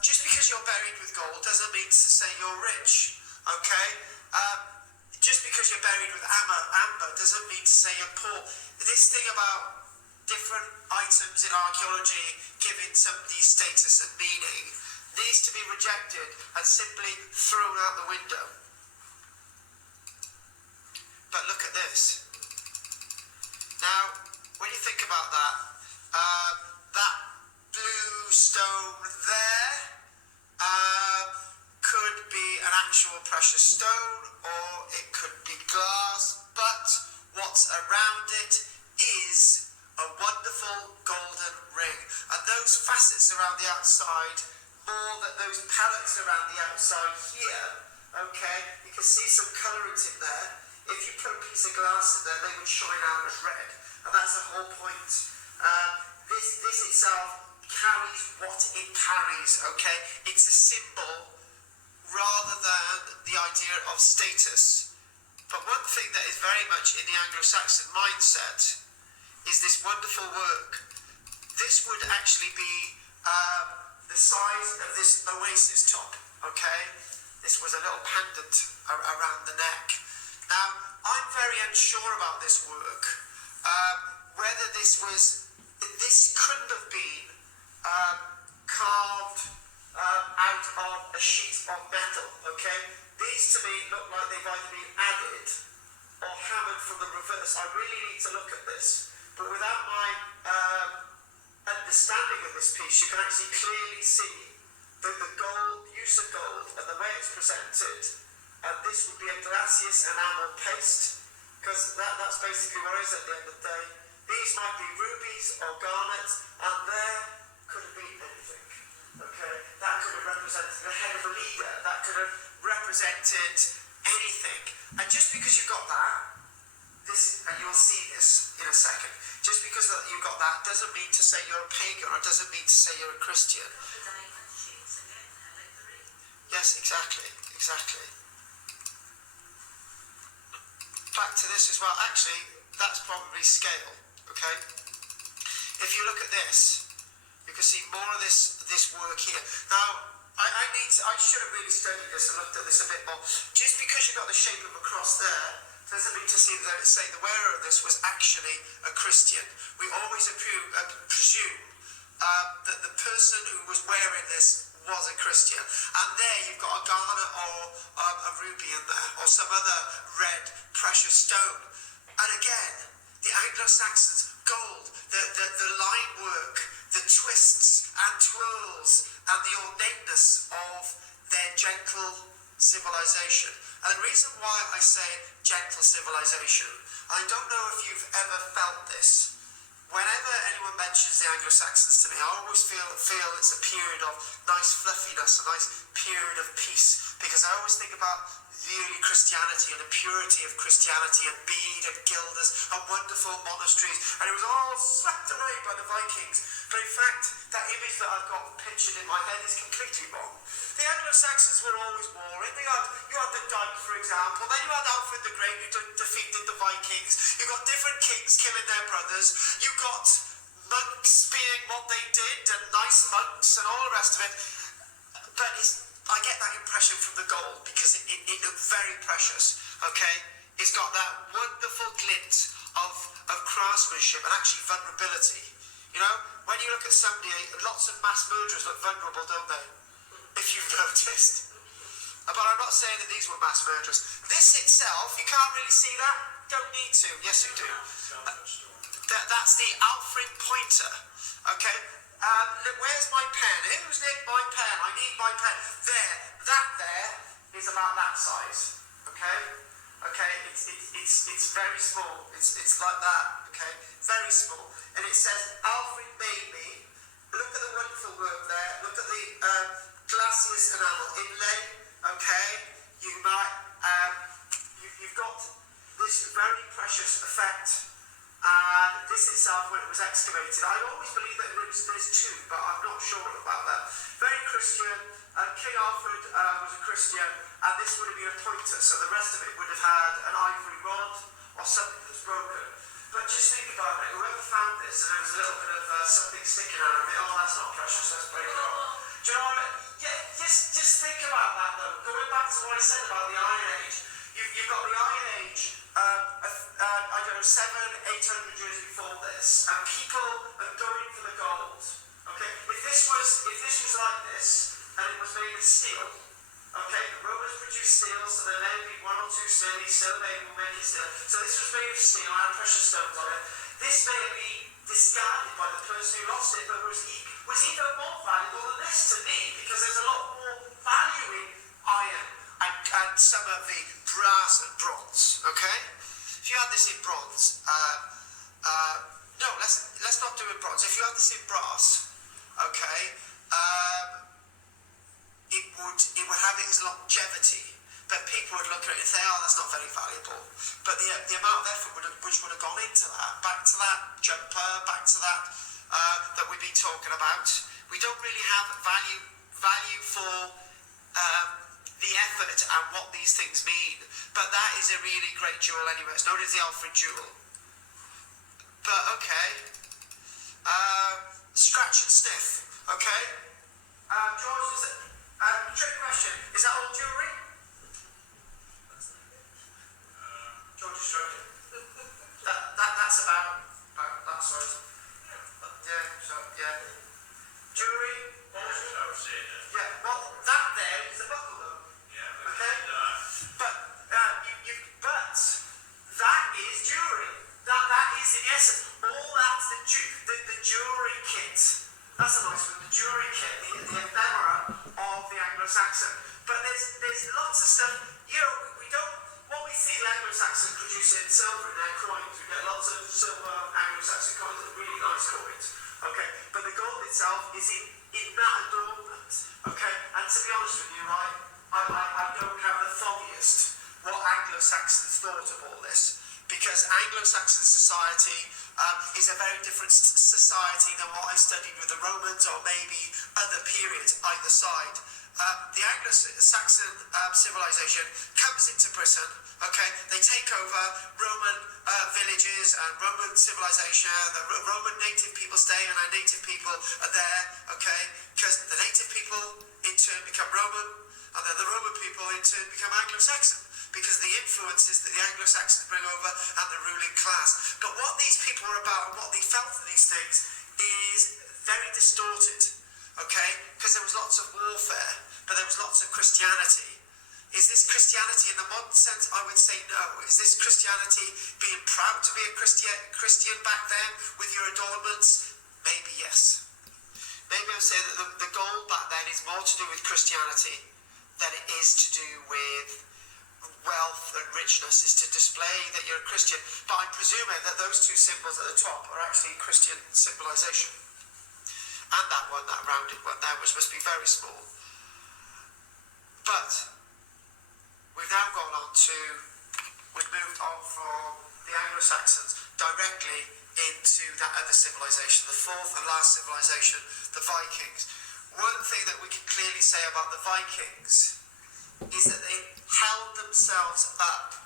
Just because you're buried with gold doesn't mean to say you're rich, okay? Just because you're buried with amber doesn't mean to say you're poor. This thing about different items in archaeology giving somebody status and meaning needs to be rejected and simply thrown out the window. But look at this. Now, when you think about that, that blue stone there could be an actual precious stone, or it could be glass, but what's around it is a wonderful golden ring. And those facets around the outside, more than those pellets around the outside here, okay, you can see some colourants in there. If you put a piece of glass in there, they would shine out as red. And that's the whole point. This itself carries what it carries, okay? It's a symbol rather than the idea of status. But one thing that is very much in the Anglo-Saxon mindset is this wonderful work. This would actually be the size of this oasis top, okay? This was a little pendant around the neck. Now, I'm very unsure about this work, whether this couldn't have been carved out of a sheet of metal, okay? These to me look like they've either been added or hammered from the reverse. I really need to look at this, but without my understanding of this piece, you can actually clearly see that the gold, use of gold, and the way it's presented. This would be a glacis enamel paste, because that's basically what it is at the end of the day. These might be rubies or garnets, and there could have been anything. Okay, that could have represented the head of a leader. That could have represented anything. And just because you got that, and you'll see this in a second, just because you got that doesn't mean to say you're a pagan, or doesn't mean to say you're a Christian. The diamond shapes again, I like the ring. Yes, exactly. Back to this as well. Actually, that's probably scale, okay? If you look at this, you can see more of this work here. Now, I should have really studied this and looked at this a bit more. Just because you got the shape of a cross there, doesn't mean to say the wearer of this was actually a Christian. We always presume that the person who was wearing this was a Christian. And there you've got a garnet or a ruby in there, or some other red precious stone. And again, the Anglo-Saxons, gold, the line work, the twists and twirls, and the ornateness of their gentle civilization. And the reason why I say gentle civilization, I don't know if you've ever felt this. Whenever anyone mentions the Anglo-Saxons to me, I always feel it's a period of nice fluffiness, a nice period of peace, because I always think about the early Christianity and the purity of Christianity and bead and guilders and wonderful monasteries, and it was all swept away by the Vikings. But in fact, that image that I've got pictured in my head is completely wrong. The Anglo-Saxons were always warring. You had the Dike, for example, then you had Alfred the Great, who defeated the Vikings. You got different kings killing their brothers. You got monks being what they did, and nice monks and all the rest of it. But I get that impression from the gold, because it looked very precious, okay? It's got that wonderful glint of craftsmanship and actually vulnerability. You know, when you look at somebody, lots of mass murderers look vulnerable, don't they? If you've noticed. But I'm not saying that these were mass murderers. This itself, you can't really see that. Don't need to. Yes, you do. That's the Alfred pointer. Okay. Where's my pen? Who's nicked my pen? I need my pen. There. That there is about that size. Okay. Okay. It's very small. It's like that. Okay. Very small. And it says Alfred made me. Look at the wonderful work there. Look at the glacis enamel inlay. Okay. You've got this very precious effect. And this itself, when it was excavated, I always believe that there's two, but I'm not sure about that. Very Christian. King Alfred was a Christian, and this would have been a pointer, so the rest of it would have had an ivory rod or something that's broken. But just think about it. Whoever found this, and there was a little bit of something sticking out of it, oh, that's not precious, let's break it off. Do you know what I mean? Yeah, just think about that, though. Going back to what I said about the Iron Age, you've got the Iron Age. I don't know, 700-800 years before this, and people are going for the gold. Okay, if this was like this, and it was made of steel, okay, the Romans produced steel, so there may be one or two still maybe will make it steel. So this was made of steel and had precious stones on it. This may have been discarded by the person who lost it, but was even more valuable than this to me, because there's a lot more value in iron and some of the brass and bronze. Okay. If you had this in bronze, no, let's not do it in bronze. If you had this in brass, okay, it would have its longevity, but people would look at it and say, oh, that's not very valuable. But the amount of effort which would have gone into that, back to that jumper, back to that that we've been talking about, we don't really have value for the effort and what these things mean. But that is a really great jewel anyway. It's known as the Alfred jewel. But okay. Scratch and sniff. Okay. George, is it? Trick question. Is that all jewellery? George is stroking. That's about that sort. Yeah. So yeah. Jewellery. Yeah. Well, that there is a buckle though. Okay. But but that is jewellery. That is in essence all that's the jewellery kit. That's a nice one. The jewellery kit, the ephemera of the Anglo-Saxon. But there's lots of stuff. You know, we don't. What we see the Anglo-Saxon producing silver in their coins. We get lots of silver Anglo-Saxon coins that are really nice coins. Okay. But the gold itself is in that adornment. Okay. And to be honest with you, right, I don't have the foggiest what Anglo-Saxons thought of all this. Because Anglo-Saxon society is a very different society than what I studied with the Romans or maybe other periods either side. The Anglo-Saxon civilization comes into Britain, okay, they take over Roman villages and Roman civilization, the Roman native people stay and our native people are there, okay, because the native people in turn become Roman and then the Roman people in turn become Anglo-Saxon, because of the influences that the Anglo-Saxons bring over and the ruling class. But what these people are about and what they felt of these things is very distorted, okay? Because there was lots of warfare, but there was lots of Christianity. Is this Christianity in the modern sense? I would say no. Is this Christianity being proud to be a Christian back then with your adornments? Maybe yes. Maybe I'll say that the goal back then is more to do with Christianity than it is to do with wealth and richness, is to display that you're a Christian. But I'm presuming that those two symbols at the top are actually Christian symbolization. And that one, that rounded one there, which must be very small. But we've now gone on to, we've moved on from the Anglo-Saxons directly into that other civilization, the fourth and last civilization, the Vikings. One thing that we can clearly say about the Vikings is that they held themselves up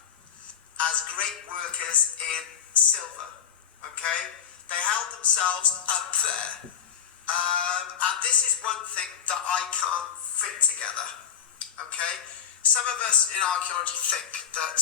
as great workers in silver, okay? They held themselves up there. And this is one thing that I can't fit together, okay? Some of us in archaeology think that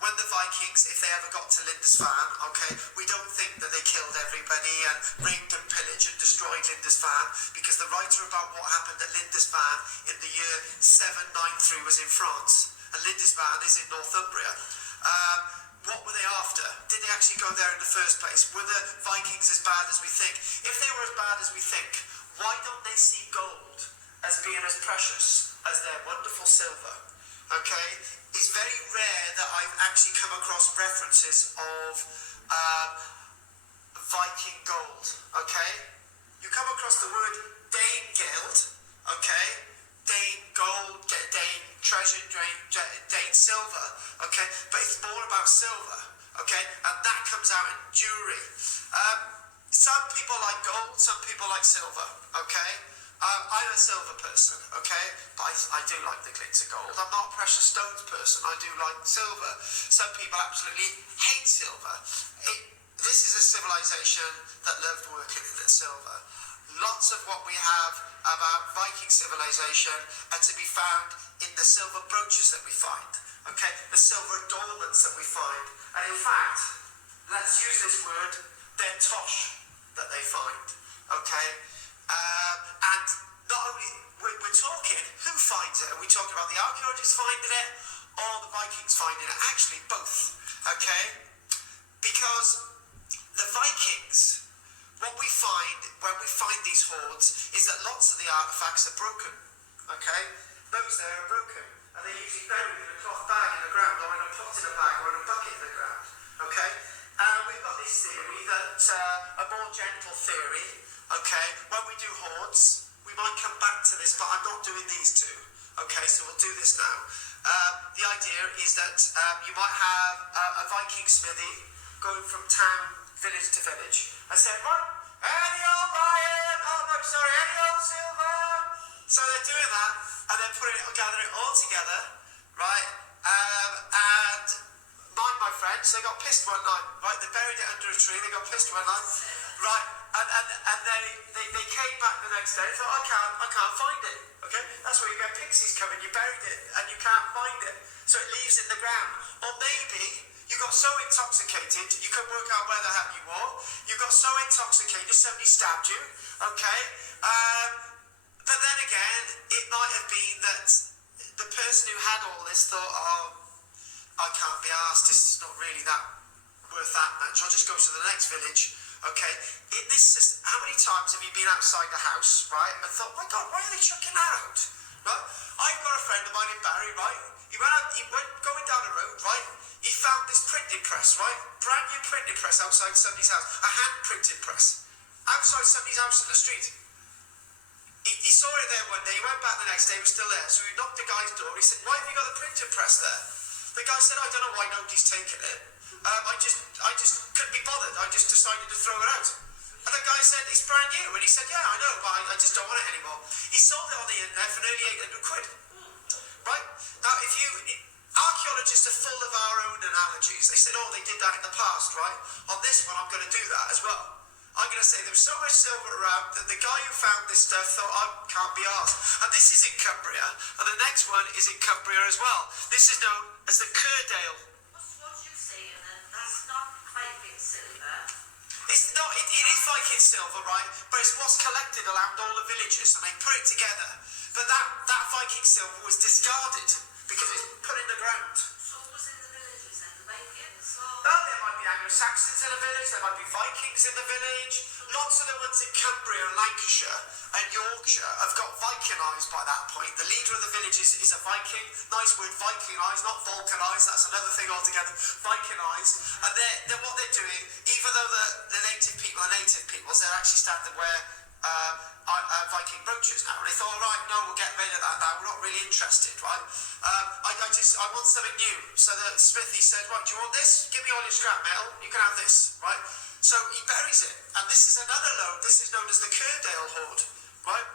when the Vikings, if they ever got to Lindisfarne, okay, we don't think that they killed everybody and raped and pillaged and destroyed Lindisfarne, because the writer about what happened at Lindisfarne in the year 793 was in France, and Lindisfarne is in Northumbria. What were they after? Did they actually go there in the first place? Were the Vikings as bad as we think? If they were as bad as we think, why don't they see gold as being as precious as their wonderful silver? Okay? It's very rare that I've actually come across references of Viking gold. Okay? You come across the word Dane gild, okay? Dane gold, Dane treasure, Dane silver, okay? But it's more about silver, okay? And that comes out in jewellery. Some people like gold, some people like silver, okay? I'm a silver person, okay? But I do like the glitter gold. I'm not a precious stones person. I do like silver. Some people absolutely hate silver. This is a civilization that loved working in the silver. Lots of what we have about Viking civilization are to be found in the silver brooches that we find, okay? The silver adornments that we find. And in fact, let's use this word, they're tosh that they find, okay? And not only, we're talking, who finds it? Are we talking about the archaeologists finding it or the Vikings finding it? Actually, both, okay? Because the Vikings, what we find when we find these hoards is that lots of the artefacts are broken, okay? Those there are broken, and they're usually buried in a cloth bag in the ground, or in a pot in a bag, or in a bucket in the ground, okay? And we've got this theory that, a more gentle theory, okay, when we do hoards, we might come back to this, but I'm not doing these two, okay, so we'll do this now. The idea is that you might have a Viking smithy going from town, village to village, and say, right, any old iron, any old silver. So they're doing that, and they're gathering it all together, right, and mind my French, so they got pissed one night, right? They buried it under a tree, they got pissed one night, right? And they came back the next day and thought, I can't find it, okay? That's where you get pixies coming, you buried it and you can't find it, so it leaves in the ground. Or maybe you got so intoxicated, you couldn't work out where the hell you were, you got so intoxicated, somebody stabbed you, okay? But then again, it might have been that the person who had all this thought, oh, I can't be arsed, this is not really that worth that much, I'll just go to the next village, okay? How many times have you been outside the house, right, and thought, my God, why are they chucking that out, right? I've got a friend of mine in Barry, right, he went going down the road, right, he found this printing press, right, brand new printing press outside somebody's house, a hand printing press, outside somebody's house in the street. He saw it there one day, he went back the next day, it was still there, so he knocked the guy's door, he said, why have you got the printing press there? The guy said, I don't know why nobody's taken it, I just couldn't be bothered, I just decided to throw it out. And the guy said, it's brand new, and he said, yeah, I know, but I just don't want it anymore. He sold it on the internet for nearly 800 quid, right? Now, archaeologists are full of our own analogies, they said, oh, they did that in the past, right? On this one, I'm going to do that as well. I'm going to say there was so much silver around that the guy who found this stuff thought, I can't be arsed. And this is in Cumbria, and the next one is in Cumbria as well. This is known as the Curdale. What you saying then? That's not Viking silver. It's not, it is Viking silver, right? But it's what's collected around all the villages, and they put it together. But that Viking silver was discarded because it's put in the ground. So who was in the villages then? The Vikings? Oh, there might be Anglo-Saxons in the village, there might be Vikings in the village. Lots of the ones in Cumbria and Lancashire and Yorkshire have got Vikingised by that point. The leader of the village is a Viking. Nice word, Vikingised, not Vulcanised, that's another thing altogether. Vikingised. And they're what they're doing, even though the native people are native peoples, they're actually starting to wear Viking brooches now. And they thought, all right, no, we'll get rid of that now, we're not really interested, right? I want something new. So the smithy said, right, do you want this? Give me all your scrap metal, you can have this, right? So he buries it, and this is another load, this is known as the Curdale hoard, right?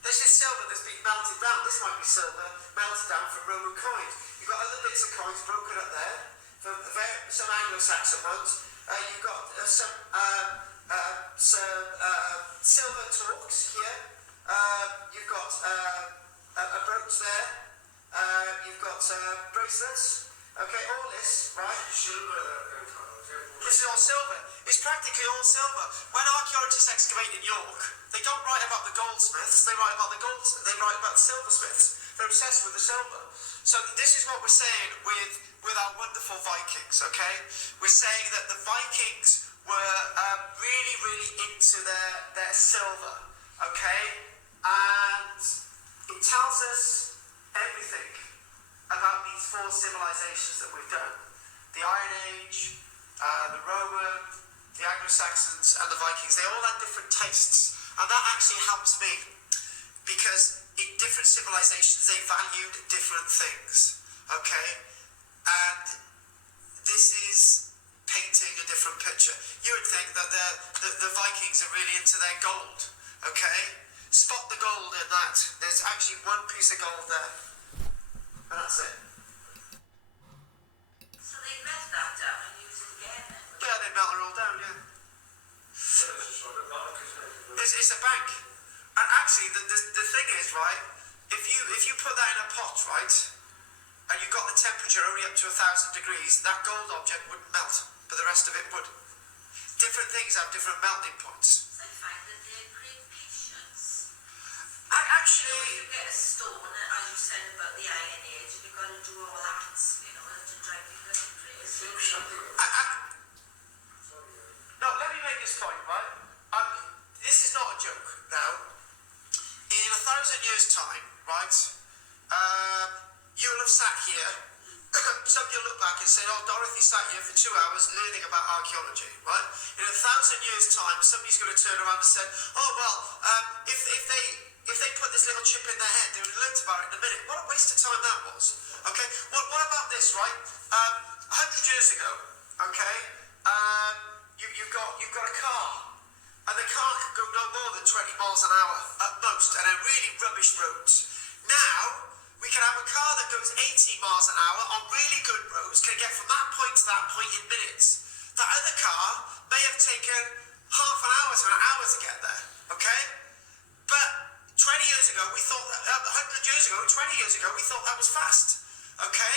This is silver that's been melted down, this might be silver melted down from Roman coins. You've got other bits of coins broken up there, from some Anglo-Saxon ones. You've got some silver torques here, you've got a brooch there, you've got bracelets, okay, all this, right? This is all silver. It's practically all silver. When archaeologists excavate in York, they don't write about the goldsmiths, they write about they write about the silversmiths. They're obsessed with the silver. So this is what we're saying with our wonderful Vikings, okay? We're saying that the Vikings were really, really into their silver, okay? And it tells us everything about these four civilizations that we've done. The Iron Age, the Roman, the Anglo-Saxons and the Vikings, they all had different tastes, and that actually helps me because in different civilizations they valued different things, okay? And this is painting a different picture. You would think that the Vikings are really into their gold, okay? Spot the gold in that. There's actually one piece of gold there, and that's it. So they melt that down and use it again then? Yeah, they melt it all down, yeah. It's a bank. And actually, the thing is, right, if you put that in a pot, right, and you got the temperature only up to 1,000 degrees, that gold object wouldn't melt, but the rest of it would. Different things have different melting points. So I find that they're great patience. Actually, You get a stone, as you said about the Iron Age, and you've got to do all that, you know, to drive you crazy. no, let me make this point, right? This is not a joke now. In 1,000 years' time, right, you'll have sat here, somebody will look back and say, oh, Dorothy sat here for 2 hours learning about archaeology, right? In 1,000 years' time, somebody's going to turn around and say, oh, well, if they put this little chip in their head, they would have learnt about it in a minute. What a waste of time that was, okay? What about this, right? 100 years ago, okay, you've got a car, and the car can go no more than 20 miles an hour at most, and they're really rubbish roads. Now, we can have a car that goes 80 miles an hour on really good roads, can get from that point to that point in minutes. That other car may have taken half an hour to an hour to get there, okay? But 20 years ago, we thought, 100 years ago, 20 years ago, we thought that was fast, okay?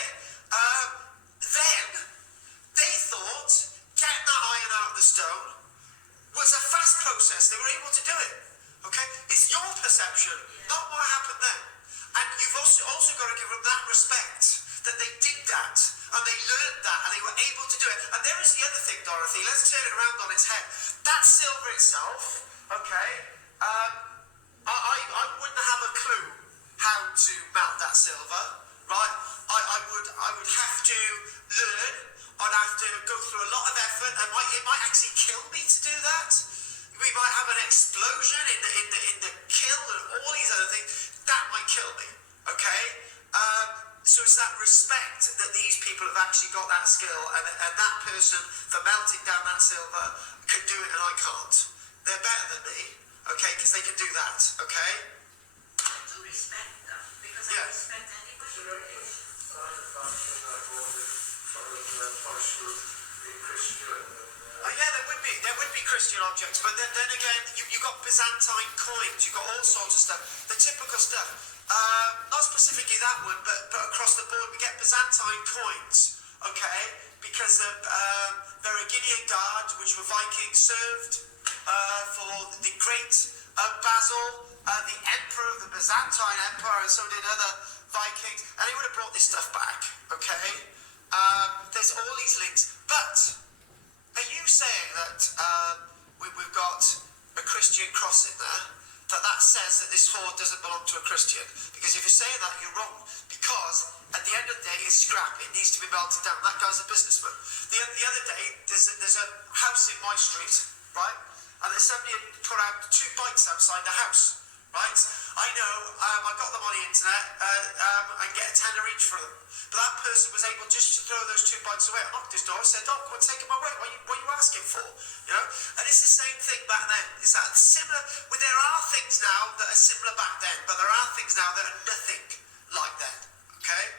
Then, they thought getting that iron out of the stone was a fast process. They were able to do it, okay? It's your perception, not what happened then. And you've also got to give them that respect, that they did that, and they learned that, and they were able to do it. And there is the other thing, Dorothy, let's turn it around on its head. That silver itself, okay, I wouldn't have a clue how to melt that silver, right? I would have to learn, I'd have to go through a lot of effort, and it might actually kill me to do that. We might have an explosion in the kiln and all these other things. That might kill me, okay? So it's that respect that these people have actually got that skill, and that person for melting down that silver can do it and I can't. They're better than me, okay, because they can do that, okay? I do respect them, because I respect anybody who is. Yeah, there would be Christian objects, but then again, you've got Byzantine coins, you've got all sorts of stuff, the typical stuff. Not specifically that one, but across the board, we get Byzantine coins, okay, because of Varangian Guard, which were Vikings, served for the great Basil, the emperor of the Byzantine Empire, and so did other Vikings, and they would have brought this stuff back, okay? There's all these links, but are you saying that we've got a Christian cross in there, that says that this hoard doesn't belong to a Christian? Because if you're saying that, you're wrong, because at the end of the day, it's scrap, it needs to be melted down. That guy's a businessman. The other day, there's a house in my street, right, and there's somebody who put out 2 bikes outside the house, right? I know, I got them on the internet and get a tenner each for them. But that person was able just to throw those 2 bikes away. I knocked his door and said, "Doc, come and take them away. What are you asking for?" You know? And it's the same thing back then. It's that similar. Well, there are things now that are similar back then, but there are things now that are nothing like that. Okay?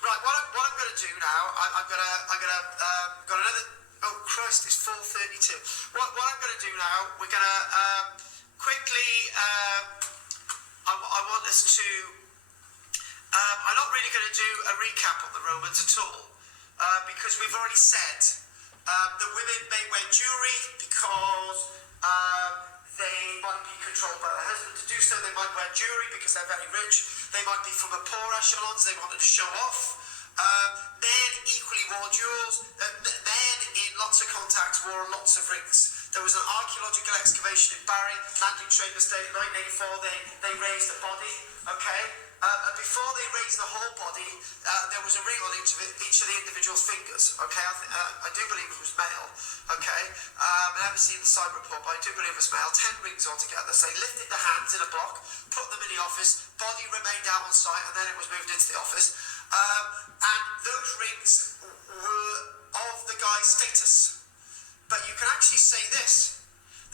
Right. What I'm going to do now, I'm gonna got another. Oh Christ! It's 4:32. What I'm going to do now, we're going to quickly. I want us to. I'm not really going to do a recap on the Romans at all, because we've already said that women may wear jewellery because they might be controlled by their husband to do so. They might wear jewellery because they're very rich. They might be from a poor echelons. They wanted to show off. Men equally wore jewels. Men in lots of contacts wore lots of rings. There was an archaeological excavation in Barry, Landing Trade Estate in 1984. They raised a body, okay? And before they raised the whole body, there was a ring on each of the individual's fingers, okay? I do believe it was male, okay? I haven't seen the side report, but I do believe it was male. 10 rings altogether. So they lifted the hands in a block, put them in the office, body remained out on site, and then it was moved into the office. And those rings were of the guy's status. But you can actually say this,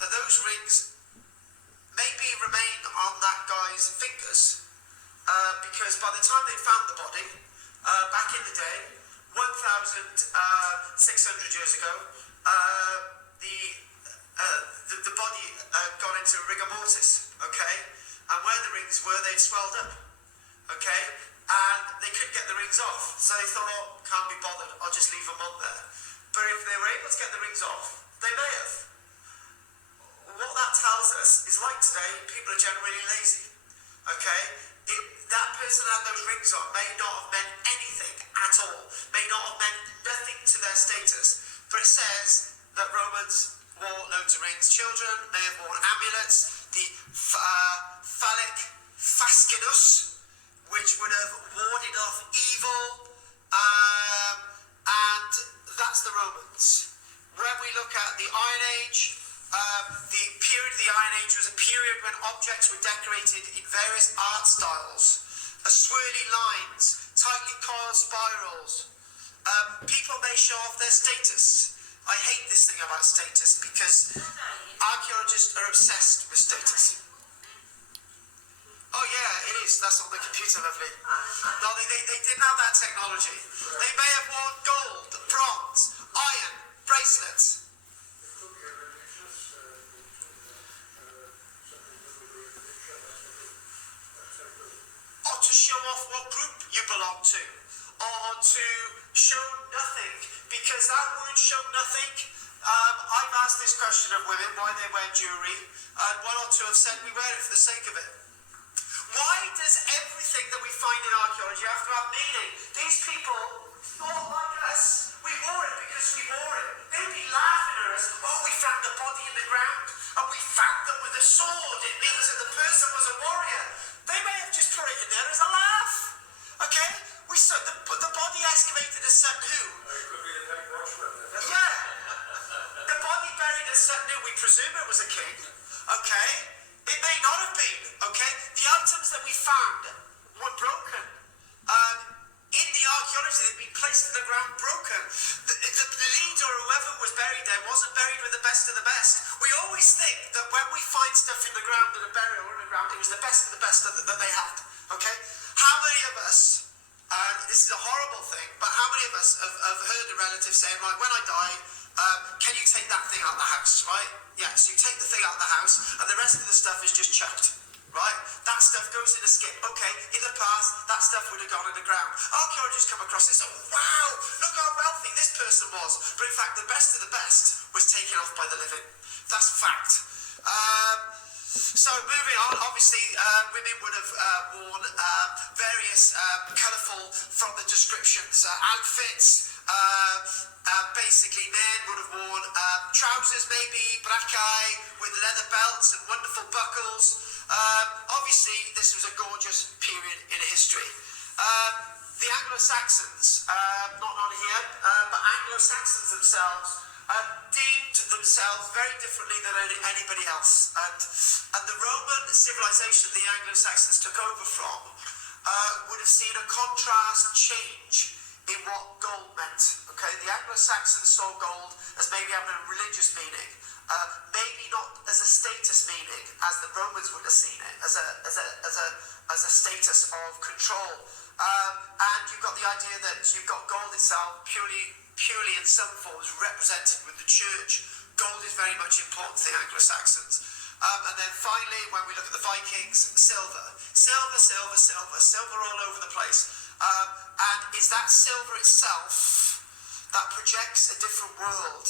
that those rings maybe remain on that guy's fingers, because by the time they found the body, back in the day, 1,600 years ago, the body got into rigor mortis, okay? And where the rings were, they'd swelled up, okay? And they couldn't get the rings off, so they thought, oh, can't be bothered, I'll just leave them on there. But if they were able to get the rings off, they may have. What that tells us is, like today, people are generally lazy, okay? That person had those rings on may not have meant anything at all, may not have meant nothing to their status, but it says that Romans wore loads of rings. Children may have worn amulets, the phallic fascinus, which would have warded off evil, and that's the Romans. When we look at the Iron Age, the period of the Iron Age was a period when objects were decorated in various art styles, swirling lines, tightly coiled spirals. People may show off their status. I hate this thing about status because archaeologists are obsessed with status. Oh yeah, it is. That's on the computer, lovely. No, they didn't have that technology. They may have worn gold, bronze, iron, bracelets. Or to show off what group you belong to. Or to show nothing. Because that word show nothing, I've asked this question of women, why they wear jewellery, and one or two have said we wear it for the sake of it. Why does everything that we find in archaeology have to have meaning? These people, all like us, we wore it because we wore it. They'd be laughing at us, oh, we found the body in the ground, and we found them with a sword. It means that the person was a warrior. They may have just put it in there as a laugh. Okay? We saw the body excavated as certain who? It could be the Penny Watchman. Yeah. The body buried as certain who, we presume it was a king. Okay? It may not have been, okay? The items that we found were broken. In the archaeology, they'd been placed in the ground broken. The lead or whoever was buried there wasn't buried with the best of the best. We always think that when we find stuff in the ground, in a burial or in the ground, it was the best of the best that they had, okay? How many of us, and this is a horrible thing, but how many of us have heard a relative saying, right, when I die, can you take that thing out of the house, right? Yeah, so you take the thing out of the house, and the rest of the stuff is just chucked, right? That stuff goes in a skip. Okay, in the past, that stuff would have gone in the ground. Archaeologists come across this, oh, wow, look how wealthy this person was. But in fact, the best of the best was taken off by the living. That's fact. So moving on, obviously women would have worn various colourful, from the descriptions, outfits. Basically men would have worn trousers maybe, brakai, with leather belts and wonderful buckles. Obviously this was a gorgeous period in history. The Anglo-Saxons, not on here, but Anglo-Saxons themselves deemed themselves very differently than anybody else, and the Roman civilization the Anglo-Saxons took over from would have seen a contrast change in what gold meant. Okay, the Anglo-Saxons saw gold as maybe having a religious meaning, maybe not as a status meaning as the Romans would have seen it, as a status of control. And you've got the idea that you've got gold itself purely in some forms represented with the church. Gold is very much important to the Anglo-Saxons. And then finally, when we look at the Vikings, silver all over the place. And is that silver itself that projects a different world?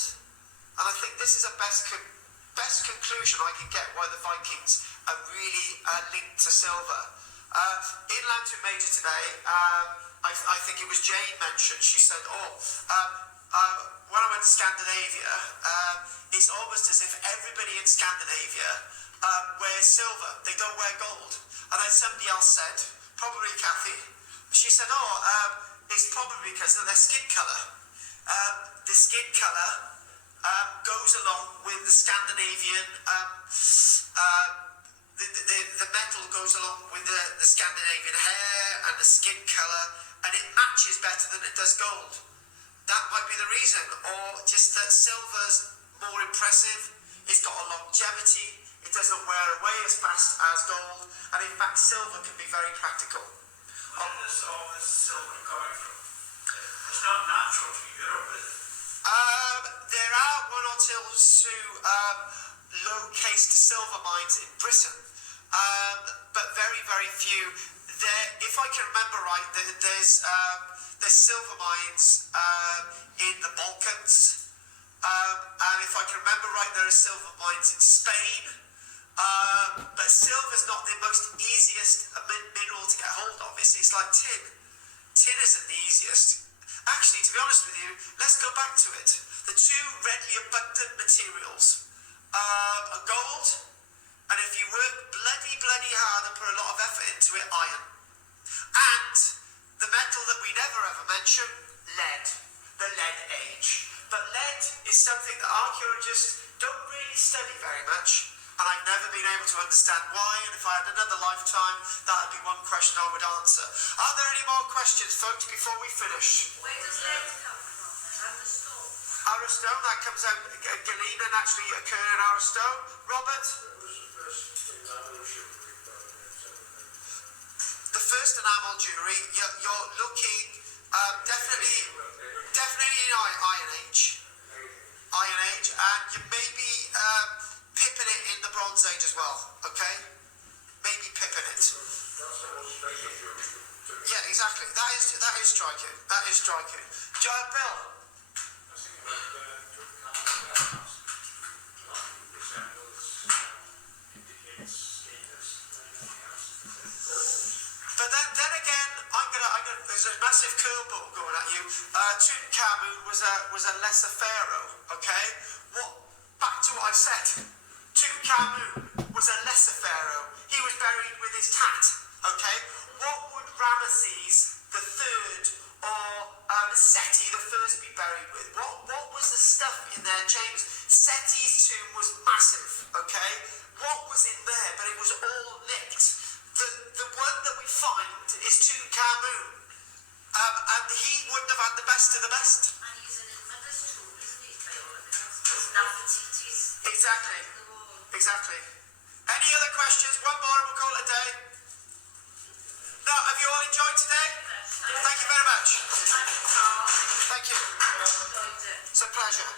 And I think this is a best conclusion I can get why the Vikings are really linked to silver. In Lantern Major today, I think it was Jane mentioned, she said, when I went to Scandinavia, it's almost as if everybody in Scandinavia wears silver. They don't wear gold. And then somebody else said, probably Kathy, she said, it's probably because of their skin colour. The skin colour goes along with the Scandinavian, the metal goes along with the Scandinavian hair and the skin colour, and it matches better than it does gold. That might be the reason, or just that silver's more impressive, it's got a longevity, it doesn't wear away as fast as gold, and in fact silver can be very practical. Where is all this silver coming from? It's not natural to Europe, is it? There are one or two low-cased silver mines in Britain, but very, very few. If I can remember right, there's silver mines in the Balkans, and if I can remember right, there are silver mines in Spain. But silver's not the most easiest mineral to get hold of. It's like tin. Tin isn't the easiest. Actually, to be honest with you, let's go back to it. The two readily abundant materials are gold, and if you work bloody hard and put a lot of effort into it, iron. And the metal that we never ever mention, lead. The lead age. But lead is something that archaeologists don't really study very much. And I've never been able to understand why, and if I had another lifetime, that would be one question I would answer. Are there any more questions, folks, before we finish? Where does lead come from? Arrowstone. Arrowstone, that comes out, galena naturally occur in Arrowstone. Robert? It was the first thing that ocean we found in 700. first enamel jewellery, you're looking definitely in Iron Age, and you may be pipping it in the Bronze Age as well. Okay, maybe pipping it. Yeah, exactly. That is striking. That is striking. Bill. But then again, there's a massive curveball going at you. Tutankhamun was a lesser pharaoh. Okay, back to what I said. Tutankhamun was a lesser pharaoh. He was buried with his tat. Okay, what would Ramesses III or Seti the First be buried with? What was the stuff in their chambers? Seti's tomb was massive. Okay, what was in there? But it was all nicked. The one that we find is Tutankhamun, and he wouldn't have had the best of the best. And he's an infamous tomb, isn't he, Viola? Because Nefertiti's... Exactly. Any other questions? One more and we'll call it a day. No, have you all enjoyed today? Thank you very much. Thank you. It's a pleasure.